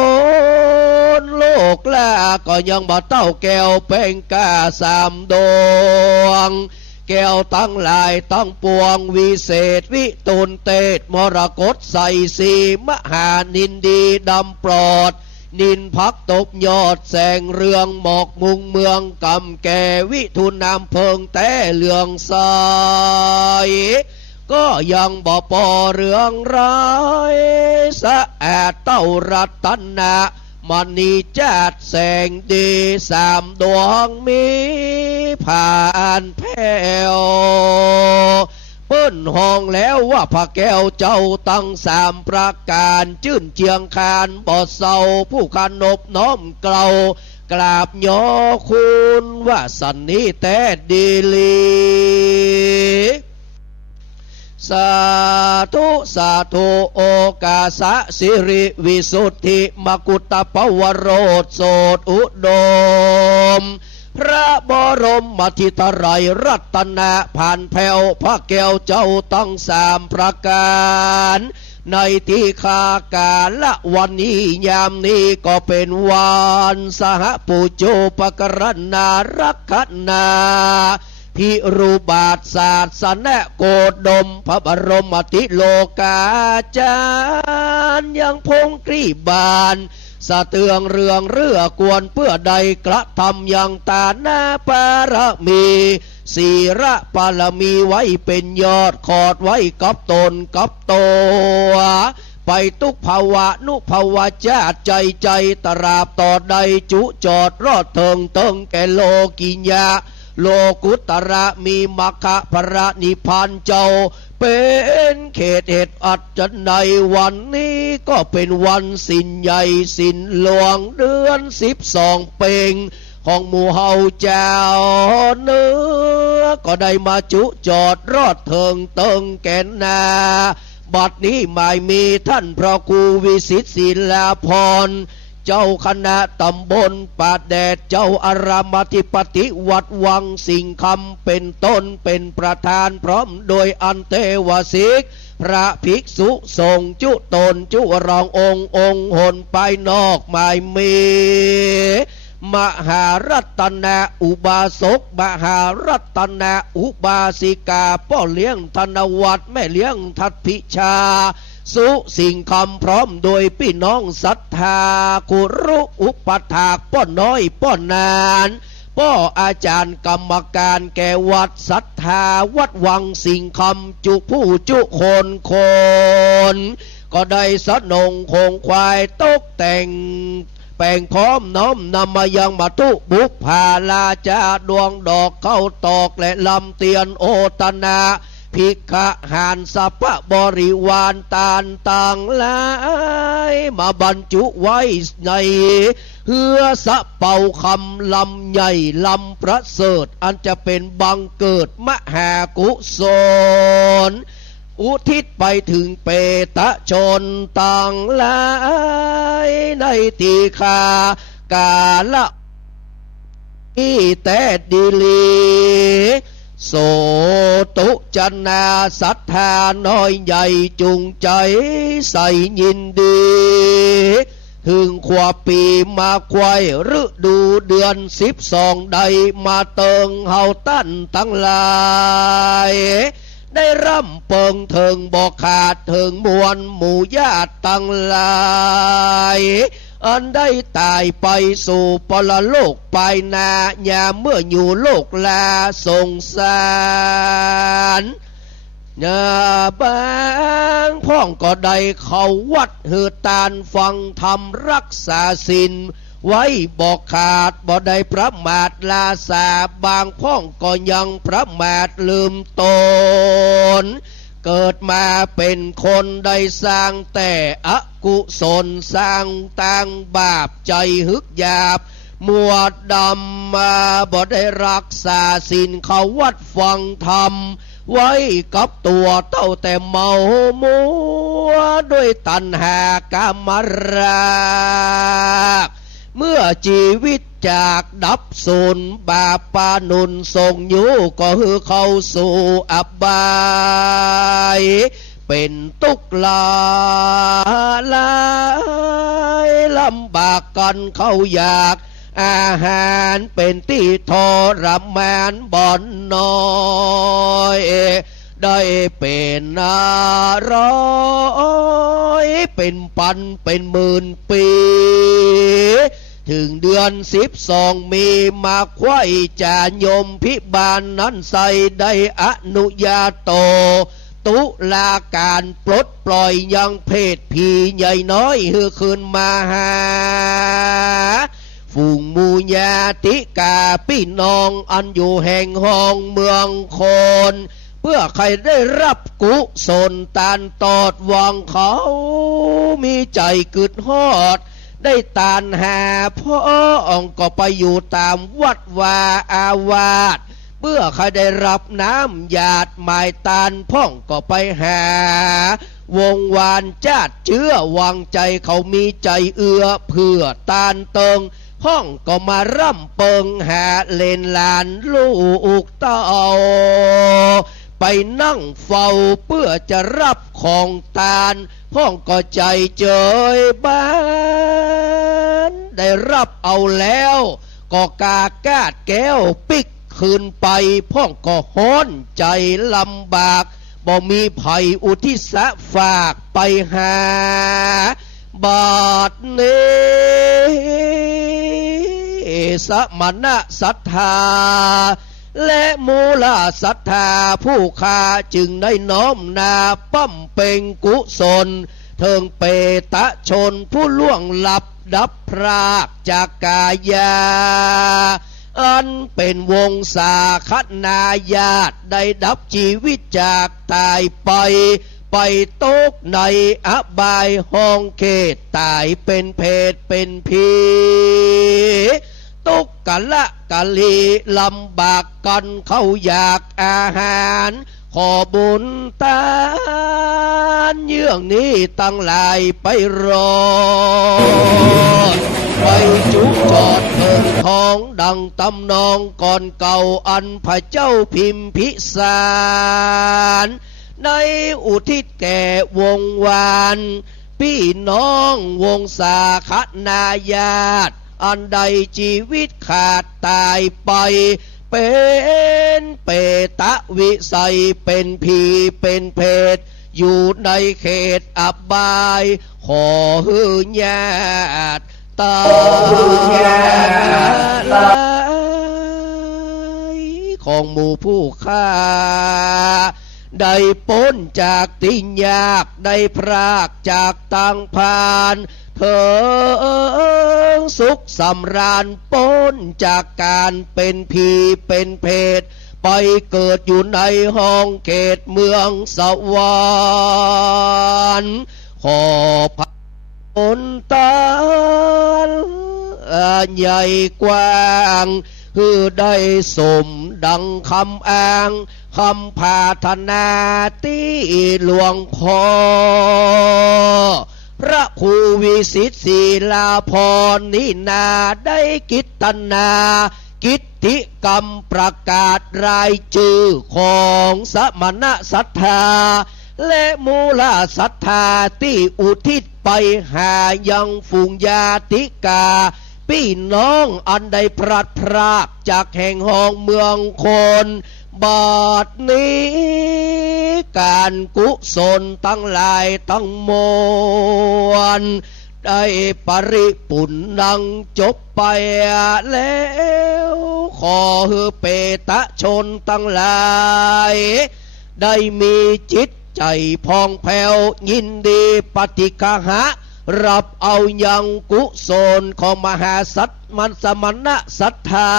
ลโลกและก็ยังบ่เต้าแก้วเป่งกา3ดวงแก้วตั้งหลายตั้งปวงวิเศษวิตูลเตศมรกตใสสีมหานินดีดำปลอดนินพักตบยอดแสงเรืองหมอกมุงเมืองกำแก่วิทุนนำเพิงแต่เหลืองใสก็ยังบ่ปอเรืองร้ายสะอาดเต้ารัตนะมณีจัดแสงดี3ดวงมีผ่านแผ่วเปิ้นห้องแล้วว่าพระแก้วเจ้าตั้ง3ประการจื่นเจียงคานบ่เศร้าผู้ขนบน้อมเกลากราบย่อคุณว่าสันนิแต่ดีลีสาธุสาธุโอกาสสิริวิสุทธิมกุฏปวโรสโสดอุดมพระบรมธิตรัยรัตนะผ่านแผ่วพระแก้วเจ้าตั้ง3ประการ ในที่คากาละวันนี้ยามนี้ก็เป็นวันสหปูโจปกรณารักขนาพิรูบาทศาสนาโกดมพระบรมติโลกาจารย์ยังพงกรีบานสะเตืองเรืองเรือกวนเพื่อใดกระทำอย่างตาหน้าปารมีศีระปารมีไว้เป็นยอดขอดไว้กับตนกับตัวไปทุกภาวะนุภาวะชาติใจตราบต่อใดจุจอดรอดเถิงแก่โลกิญญาโลกุตระมีมัคคะพระนิพพานเจ้าเป็นเขตเหตุอัจฉริในวันนี้ก็เป็นวันสิ้นใหญ่สิ้นหลวงเดือน12 เพ็งของหมู่เฮาเจ้าเนื้อก็ได้มาจุจอดรอดเถิงแก่นนาบัดนี้หมายมีท่านพระครูวิสิตศิลาภรณ์เจ้าคณะตำบลป่าแดดเจ้าอารามธิปติวัดวังสิงคำเป็นต้นเป็นประธานพร้อมโดยอันเทวสิกพระภิกษุสงฆ์จุตนจุรององค์หนไปนอกหมายมีมหารัตนาอุบาสกมหารัตนาอุบาสิกาพ่อเลี้ยงธนวัฒน์แม่เลี้ยงทัตพิชาสุสิ่งคำพร้อมโดยพี่น้องศรัทธาคุรุอุปถากป้อน้อยป้อนานป้ออาจารย์กรรมการแก่วัดศรัทธาวัดวังสิ่งคำจุผู้จุคนก็ได้สนงคงควายตกแต่งแป่งพร้อมน้อมนำมายังมาตุบุพพาลาจาดวงดอกเข้าตอกและลำเตียนโอตนาภิกขหานสัพพบริวารตานต่างหลายมาบรรจุไว้ในเฮือสะเป่าคำลำใหญ่ลำประเสริฐอันจะเป็นบังเกิดมหากุศลอุทิศไปถึงเปตชนต่างหลายในทีคากาละอีแต่ดีลีโสตุจนาศรัทธาน้อยใหญ่จุงใจใส่ยินดีถึงขวบปีมาควายฤดูเดือน12ใดมาเติงเฮาตั้นทั้งหลายได้ร่ำเปิงเถิงบอกขาดเถิงมวลหมู่ญาติตั้งหลายอันได้ตายไปสู่ปรโลกไปนายามเมื่ออยู่โลกลาสงสารบางพ่องก็ได้เข้าวัดเฮือตานฟังธรรมรักษาศีลไว้บอกขาดบ่ได้ประมาทลาสาบางพ่องก็ยังประมาทลืมตนเกิดมาเป็นคนได้สร้างแต่อกุศลสร้างต่างบาปใจฮึกหยาบมัวดำมาบ่ได้รักษาศีลเข้าวัดฟังธรรมไว้กับตัวเต้าแต่เมามัวด้วยตัณหากามราคะเมื่อชีวิตจากดับสูญบาปานุนส่งอยู่ก็คือเข้าสู่อบายเป็นทุกข์หลายลำบากกันเข้าอยากอาหารเป็นที่ทรมานบ่อนน้อยได้เป็นร้อยเป็นพันเป็นหมื่นปีถึงเดือน12มีมาไข่จายมพิบาลนั้นใส่ได้อนุญาโตตุลาการปลดปล่อยยังเพศผีใหญ่น้อยฮือคืนมาหาฝูงมูญาติกาพี่น้องอันอยู่แห่งห้องเมืองคนเพื่อใครได้รับกุศลตานตอดวางเขามีใจกึดฮอดได้ตานหาพ่อองก็ไปอยู่ตามวัดวาอาวาสเพื่อใครได้รับน้ำหยาดหมายตานพ่องก็ไปหาวงวานจาดเชื้อวางใจเขามีใจเอื้อเพื่อตานเติงห้องก็มาร่ำเปิงหาเลนลานลูกเต้า ไปนั่งเฝ้าเพื่อจะรับของทานพ่องก็ใจเจยบ้านได้รับเอาแล้วก็กากาดแก้วปิกคืนไปพ่องก็ฮ้อนใจลำบากบ่มีไผอุทิศฝากไปหาบาดนี้สมณะศรัทธาและมูลศรัทธาผู้ค้าจึงได้น้อมนาปั้มเป่งกุศลเทิงเปตะชนผู้ล่วงลับดับพรากจากกายาอันเป็นวงศาคณาญาติได้ดับชีวิตจากตายไปตกในอบายห้องเขตตายเป็นเพศเป็นผีตุกกะละกะลีลำบากกันเขาอยากอาหารขอบุญตานเยื่องนี้ตั้งหลายไปรอไปจุจอดเถิงทองดังตำนองก่อนเก่าอันพระเจ้าพิมพิสารในอุทิศแก่วงวานพี่น้องวงศาคณาญาติอันใดชีวิตขาดตายไปเป็นเปตะวิสัยเป็นผีเป็นเพศอยู่ในเขตอบายขอหือญาติตายของหมู่ผู้ฆ่าได้พ้นจากติญยากได้พรากจากตังพานเถิงสุขสำราญพ้นจากการเป็นผีเป็นเพศไปเกิดอยู่ในห้องเขตเมืองสวรรค์ขอพระผลตานใหญ่กว้างคือได้สมดังคำอ้างคำพาธนาที่หลวงพ่อพระครูวิสิตศิลาภรณ์นินาได้กิตนากิตติกรรมประกาศรายชื่อของสมณศรัทธาและมูลศรัทธาที่อุทิศไปหายังฝูงญาติกาพี่น้องอันใดพลัดพรากจากแห่งห้องเมืองคนบาดนี้การกุศลทั้งหลายทั้งมวลได้ปริปุณนังจบไปแล้วขอให้เปตะชนทั้งหลายได้มีจิตใจพองแผ้วยินดีปฏิฆหะรับเอายังกุศลของมหาสัตมันสมณะศรัทธา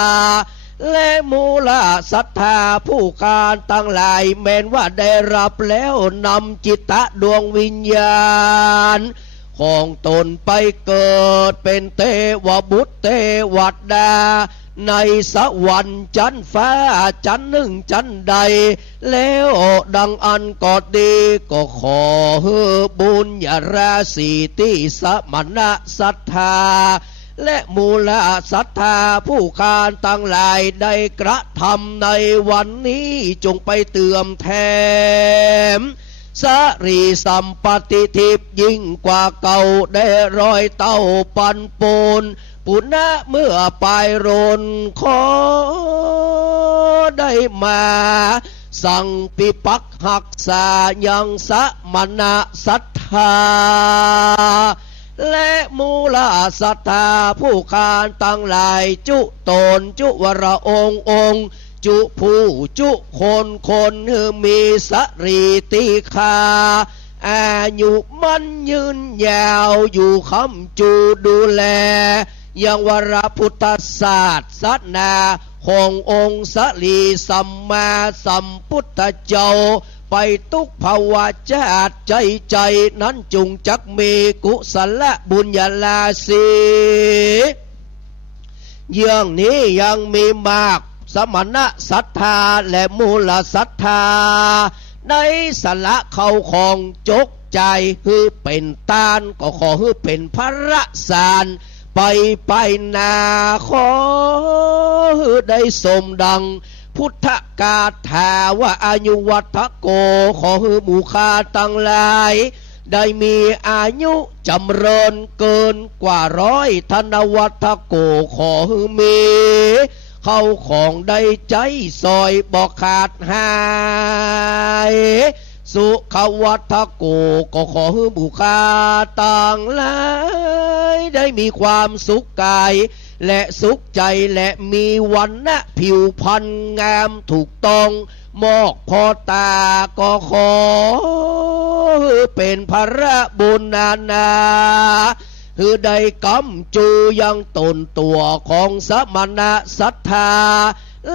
และมูลศรัทธาผู้การตั้งหลายแม้นว่าได้รับแล้วนำจิตตะดวงวิญญาณของตนไปเกิดเป็นเทวบุตรเทวดาในสวรรค์ชั้นฟ้าชั้นหนึ่งชั้นใดแล้วดังอันกอดดีก็ขอให้บุญญาราศีที่สมณะศรัทธาและมูลศรัทธาผู้การตั้งหลายได้กระทำในวันนี้จงไปเติมแถมสรีสัมปติทิพย์ยิ่งกว่าเก่าได้ร้อยเต้าปันปูนปุณณะเมื่อปลายโรนขอได้มาสั่งปิปักหักษายังสมณะศรัทธาและมูลศรัทธาผู้การตั้งหลายจุตนจุวรองค์จุผู้จุคนมีสรีติคาอายุมันยืนยาวอยู่คำจูดูแลยังวรพุทธศาสนาขององค์สลีสัมมาสัมพุทธเจ้าไปทุกภาวะชาติใจนั้นจุงจักมีกุศลบุญญาลาสีอย่างนี้ยังมีมากสมณะศรัทธาและมูลศรัทธาในสละเขาของจกใจคือเป็นตานก็ขอให้เป็นพระสารไปนาขอได้สมดัง พุทธกาถาว่าอายุวัฒโกขอให้หมู่ข้าตั้งหลายได้มีอายุจำเริญเกินกว่าร้อยธนวัฒโกขอให้มีเข้าของได้ใจซอยบอกขาดหายสุขวัฒโกก็ขอให้บุคคาต่างหลายได้มีความสุขกายและสุขใจและมีวันนะผิวพรรณงามถูกต้องมอกพอตาก็ขอเป็นพระบุญนาคือได้กำจูยังตนตัวของสมณะศรัทธา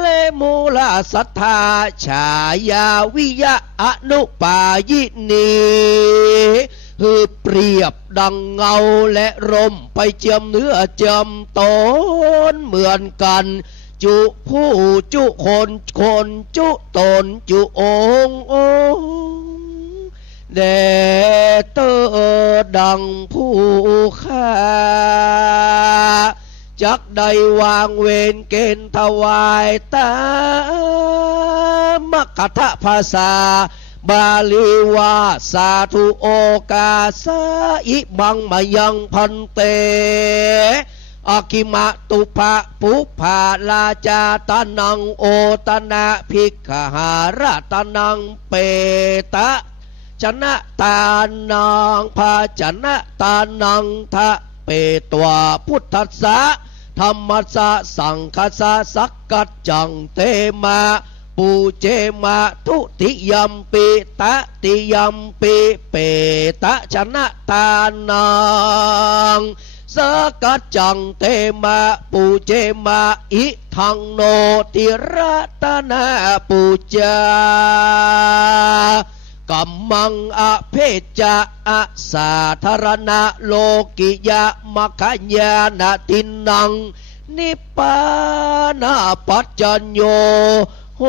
และมูลศรัทธาฉายาวิยะอนุปายินีคือเปรียบดังเงาและลมไปเจียมเนื้อเจียมตนเหมือนกันจุผู้จุคนจุตนจุองแด่เตอดังผู้ฆ่าจักได้วางเวรเกณฑ์ถวายตามกถภาษาบาลีว่าสาธุโอกาสาอิมังมายังพันเตอากิมะตุภะปุภาลาจาตานังโอตนะภิกขหาราตนังเปตะชนะตานังภาชนะตานังทะเปตวาพุทธัสสะธรรมัสสะสังคัสสะสักกัจจังเตมาปูเจมาทุติยัมปิตะติยัมปิเปตะชนะตานังสกัจจังเตมาปูเจมาอิทังโนติรัตนาปูจากัมมังอเพจะอาสาธารณะโลกิยะมัคคญาณทินังนิพพานาปัจจัญโยโห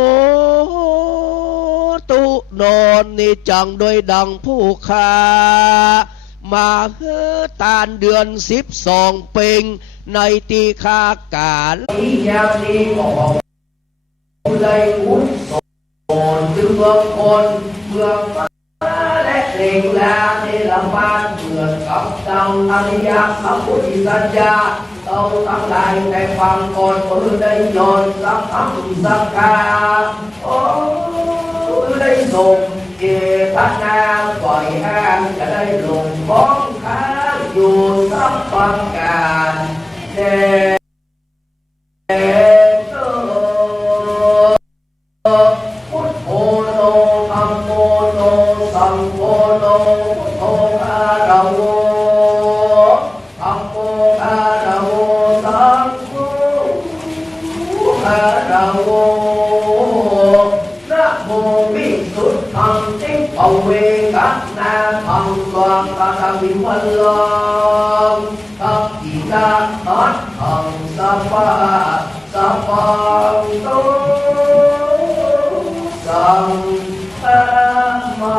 ตุโนนิจังโดยดังผู้ค้ามาเฮือตานเดือน12เป็งในตีคากาลยามนี้ของเลยอุศนถึงเมืองคนเมืองฟ้าและเด็กลาในลำบานเมืองกับเจ้าอริยสัมพุทธิสัญญาเราทั้งหลายได้ฟังก่อนมือได้ยนสักคำสักกาโอ้ได้ส่งเจตนาปล่อยห้างจะได้ลงฟ้องค้างอยู่สักฟังการเดพุทโธโนธัมโมโนสังโฆโนพุทโธอะระโหธัมโมอะระโหสังโฆอะระโหนะโมวิสุทธังติปเวกัสนาธังสวากาตวิวัลลังทักขิณาทัตถังสัพพะสัพพังโตสัมมา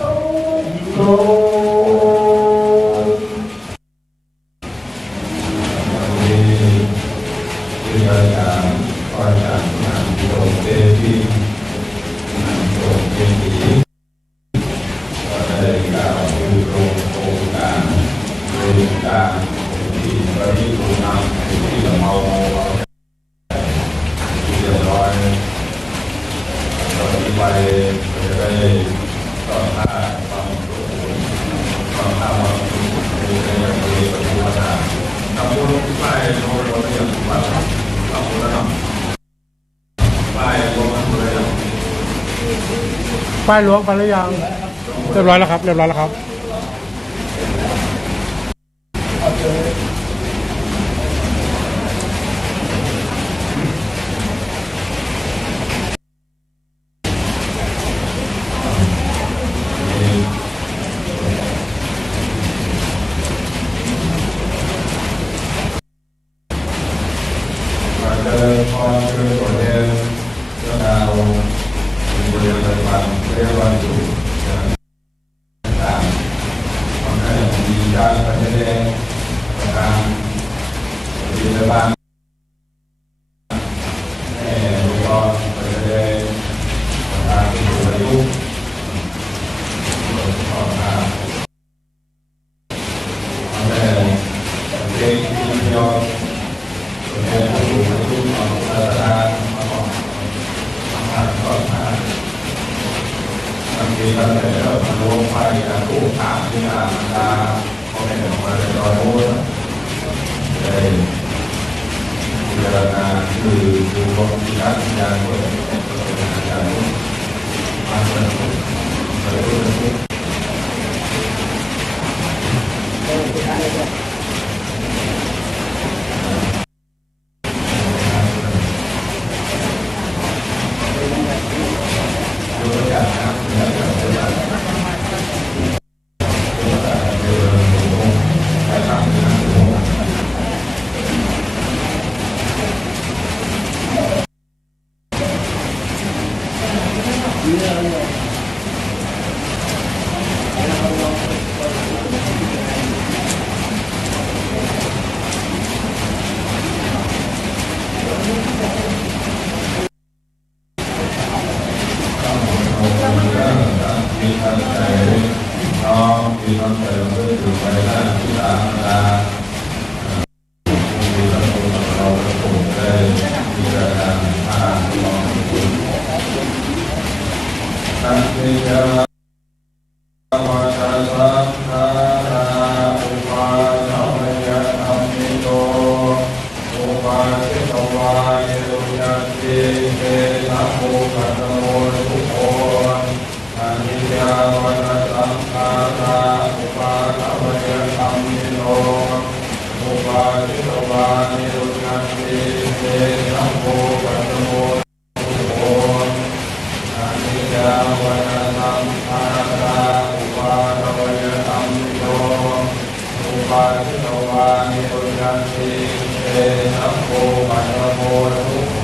ตุโตอาจารย์นำโดยเตทีโดยเตทีก็ได้กล่าวคือโครงการโดยการที่ปฏิรูปนำที่เราเอาเรียบร้อยตอนนี้ไปจะได้ต่อท่าความสุขความท่าความสุขในการปฏิบัติธรรมทำบุญไปโดยเราเรียกว่าทำบุญแล้วป้ายหลวงไปหรือยังเรียบร้อยแล้วครับเจริญพรเจริญตัวเองเจ้าดาวเรียนปฏิบัติเรียนวันศุกร์ต่างๆความให้มีการแสดงการปฏิบัติให้ ที่อ่านตาพ่อแม่ออกมาเป็นร้อยโน้ตได้พิจารณาคือดูลมที่รักยานด้วยยานด้วยมาสนุกมาดูสนุกดูอย่างนะอย่างอย่างอย่างใช้ทางที่นั่งดูมีทางใจน้อมมีทางใจเราไม่ถือไปหน้าที่ตาตามีทั้งตัวเราทั้งผมได้พิจารณาอ่านลองดูตั้งใจจะมาจะสังฆาราอุปาสมัยธรรมิโตอุปาสิตวายุยันติเตนะโมกัตโมทุโขอานิยาวันสังขาราอุปาสมัยธรรมิโตอุปาสิตวายุยันติเตนะโมกัตโมทุโขอานิยาวันสังขาราอุปาสมัยธรรมิโตอุปาสิตวายุยันติเตนะโมกัตโมทุโข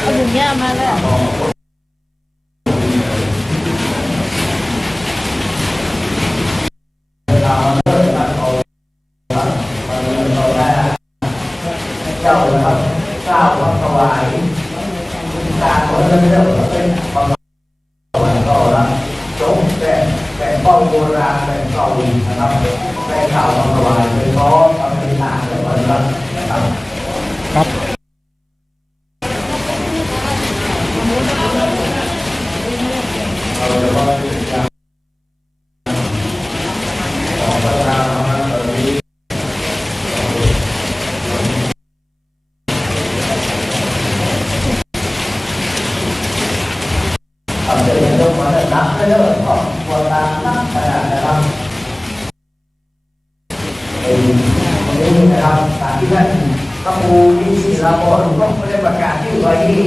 เอาอย่างเงี้ยมาแล้ว เจ้าครับเจ้าวัดถวายการขอเรื่องเป็นประวัติต่อละจงแต่ป้องโบราณแต่เก่านะครับแต่ข่าวถวายโดยเฉพาะอเมริกาและวันรัฐนะครับ เราจะว่าที่การของประธานมาตอนนี้ ทำเป็นเรื่องมาแล้วนับเรื่องของโบราณนับขนาดนะครับวันนี้นะครับการที่ท่านพระครูวิศิลาภรณ์ก็ได้ประกาศที่ไว้ที่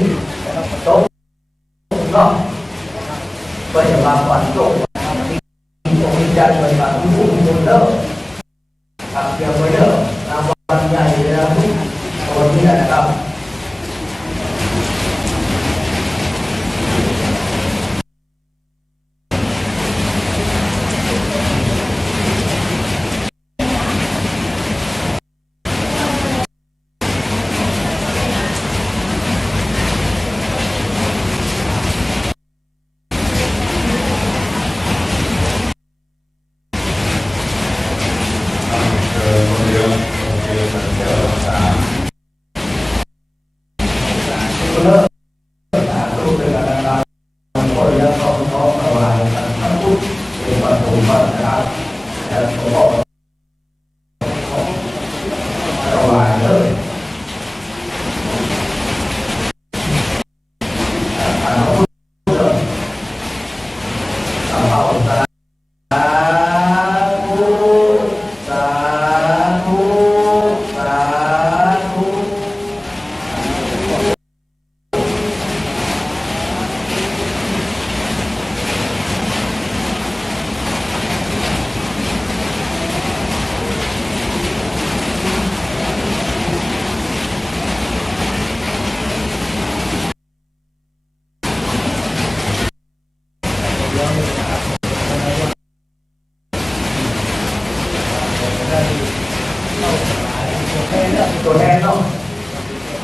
โต๊ะก็เปิดมาก่อนโต๊ะมีใจเปิดมาผู้คนเลิกครับเกี่ยวกับเรื่องรางวัลใหญ่เลยนะทุกคนนี้นะครับ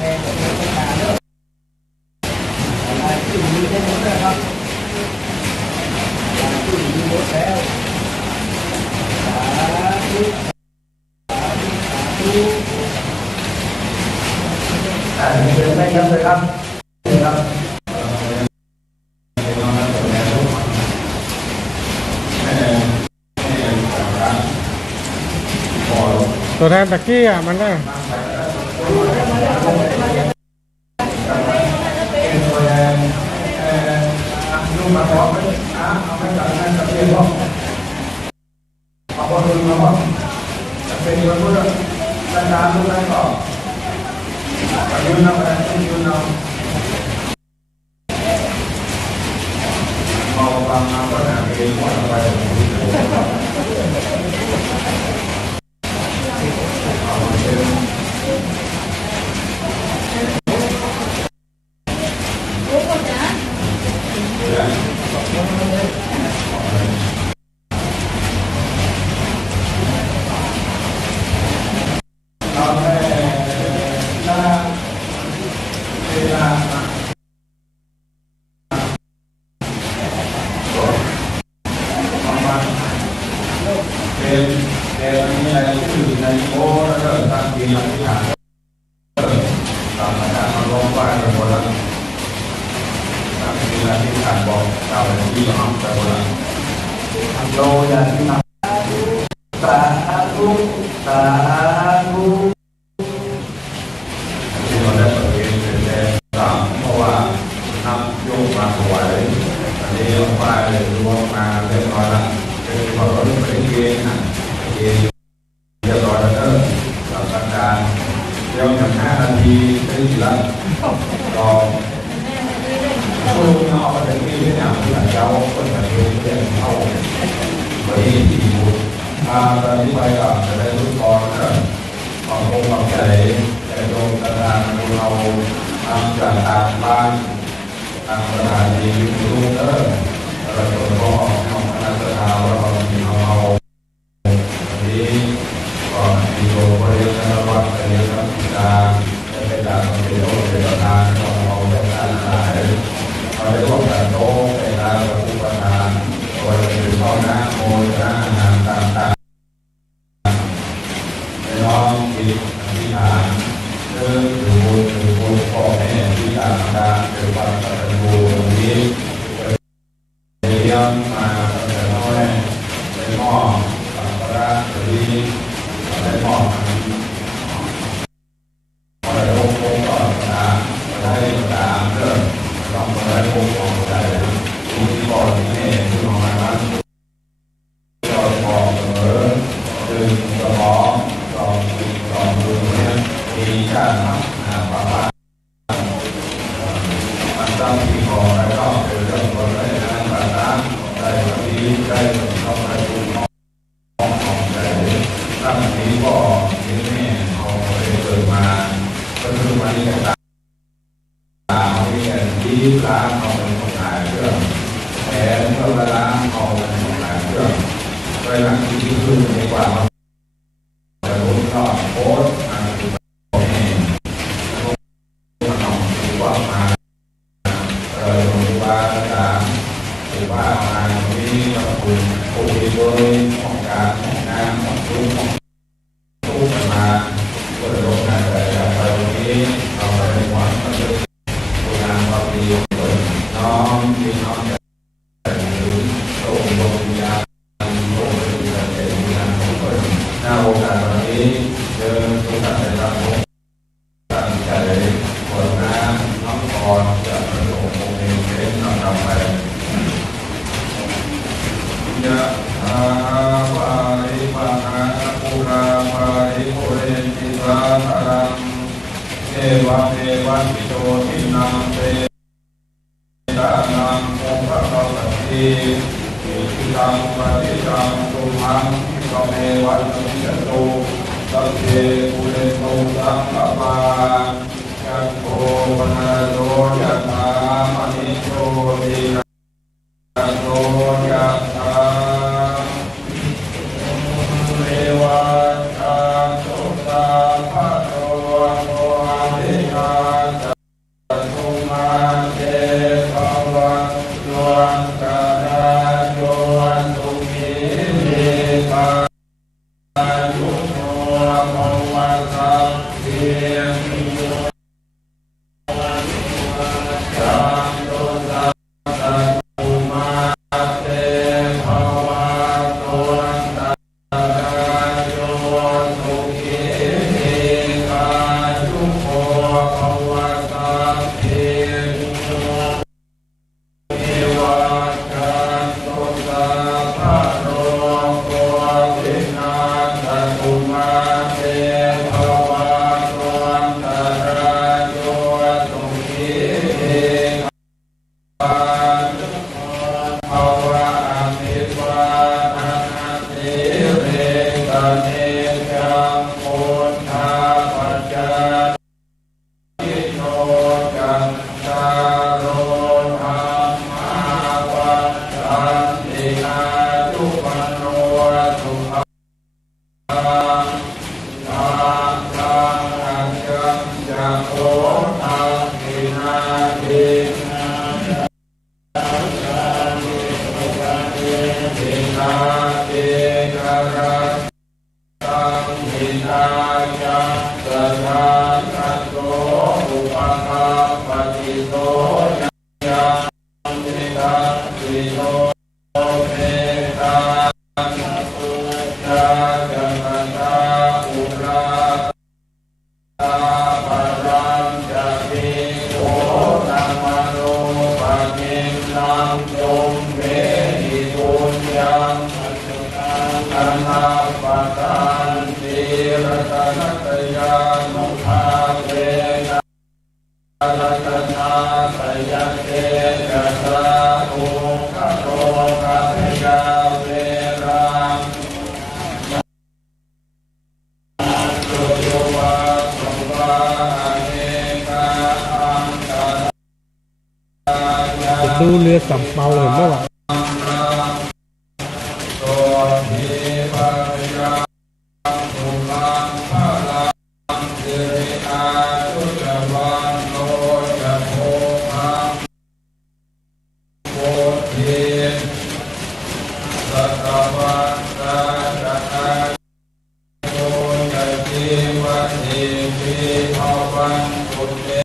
ม่ก็มีปัญหาเรื่องอะไรที่มีได้หมดเลยครับอะไรที่มีหมดแล้วสาธุสาธุสาธุเดินได้ยังเลยครับครับ ตัวแทนตะกี้อ่ะมันได้ ลูกมาขอไปเอาไปจัดงานกับเพื่อนพ่อเอาคนอื่นมาพ่อจะเป็นคนพูดอาจารย์ทุกท่านก็ยืนเอาไปยืนเอาเอาบางมาก็หาเองหมดไปเป็นนี้อะไรชื่อในโอ้แล้วก็ตั้งปีหลังที่หาตามอาจารย์มาลงว่าในโบราณตั้งปีหลังที่หาบอกเก่าที่ห้องแต่โบราณโลยาที่มาสาธุสาธุที่เราได้ประเคนเป็นแรงตามเพราะว่านำโยกมาถวายอันนี้ลงไปรวมมาเรียบร้อยแล้วเป็นพอเราเริ่มไปเกณฑ์นะเกณฑ์เรียบร้อยแล้วก็สัปดาห์เดี๋ยวอย่าง5 นาทีได้ทีละรอผู้นอกประเทศที่เนี่ยผู้หลังเจ้าคนประเทศที่เข้าไปที่บุตรตอนนี้ไปก็จะได้รู้ก่อนนะความคงความใจแต่โดนกระดานเราทำจากตามบ้านทางสถานีวิทยุเออเราจะก็ของคณะสถาเรามีเอานี้ก็มีโยบริยนวัดบริยนวิชาจะเป็นการเป็นโยเป็นประธานของเราเป็นการขายเราได้ร่วมกันโต๊ะเป็นการประธานโดยเป็นข้อหน้าโมหน้างานต่างๆน้องจิตอธิษฐานถือบุญพ่อแม่ที่ต่างกันเป็นความกตัญญูนี้เลี้ยงมาตั้งแต่น้อยในหม้อสังฆราชที่ในหม้ออะไรโอ้โหก็ตามอะไรก็ตามเรื่องลองอะไรโอ้โหใจที่พ่อที่แม่ที่มองมานั้นก็มองเสมอดึงสมองลองดูเนี่ยมีการประมาณมันต้องมีขอแล้วก็เป็นเรื่องคนได้งานต่างๆได้แบบนี้ได้เข้าไปดูของใจตั้งนี้ก็ที่แม่เขาเกิดมาก็คือมาที่ต่างๆที่ที่ล้างเขาเป็นคนหายเครื่องแผลเมื่อเวลาเขาเป็นคนหายเครื่องเวลาที่ขึ้นดีกว่าแต่ผมก็โพสต์ว่ามาโรงพยาบาลต่างๆหรือว่ามาตรงนี้เราคุยด้วยของการของงานของทุกของทุกมาเปิดโรงงานอะไรไปตรงนี้เราไปในวันก็จะโรงงานเราดีเปิดน้องที่น้องจะโรงพยาบาลโรงพยาบาลเอกงานของเปิดหน้าโอกาสวันนี้เดินโอกาสในการตั้งใจคนน้ำน้องพรจะประสบองค์เองเป็นนำนำไปยะถาวาริวหาปุราภาริปุเรนติสาคารังเทวะเทวันติโตทินังเตตานังโมภะคะปะติอิทิตังปฏิตังตุมหังคิปะเมวัตมิจตุสัพเพปุเรนโตสังกปายัตโตปนะโสยะถามณิโชตินะโสยะถาเรวะชาโตตาภะโตโตอะเตชะ วะตาเทเอวะกันตุสาภะโรโกวินาศตุมาเตภวัตวันตรายโยสุขีเอภาวะอภิวาทนาสิเรกเนจังพุทธาปัจจายิโนจันตารโรธรรมาวัฏฏันติอายุวันโนสุขังตังอัจจังจะโคตังกินาทิทินาเตกรัตตังทินาจังสทานันโตอุปกาปฏิโสยังนิทัสสิโนเมตาสุจาจันตาอุราตาปรัญจะพิโกตัมมโนปะกินนังจงเวหิตุญญังอันนาปะตันติรัตนัตยานุภาเวนะรัตนาสยเตจัสสะโอคโรกัพยาเวรังสุโยวะสุวะเนกาอังกา จะดูเรือสำเภาเห็นไหมวะ โสทิภะยาสุขังภะลังสิริอายุจวันโนจะโภคังโพธิสัตวัตตะจะอายุจะจีวันติภิภวันตุเต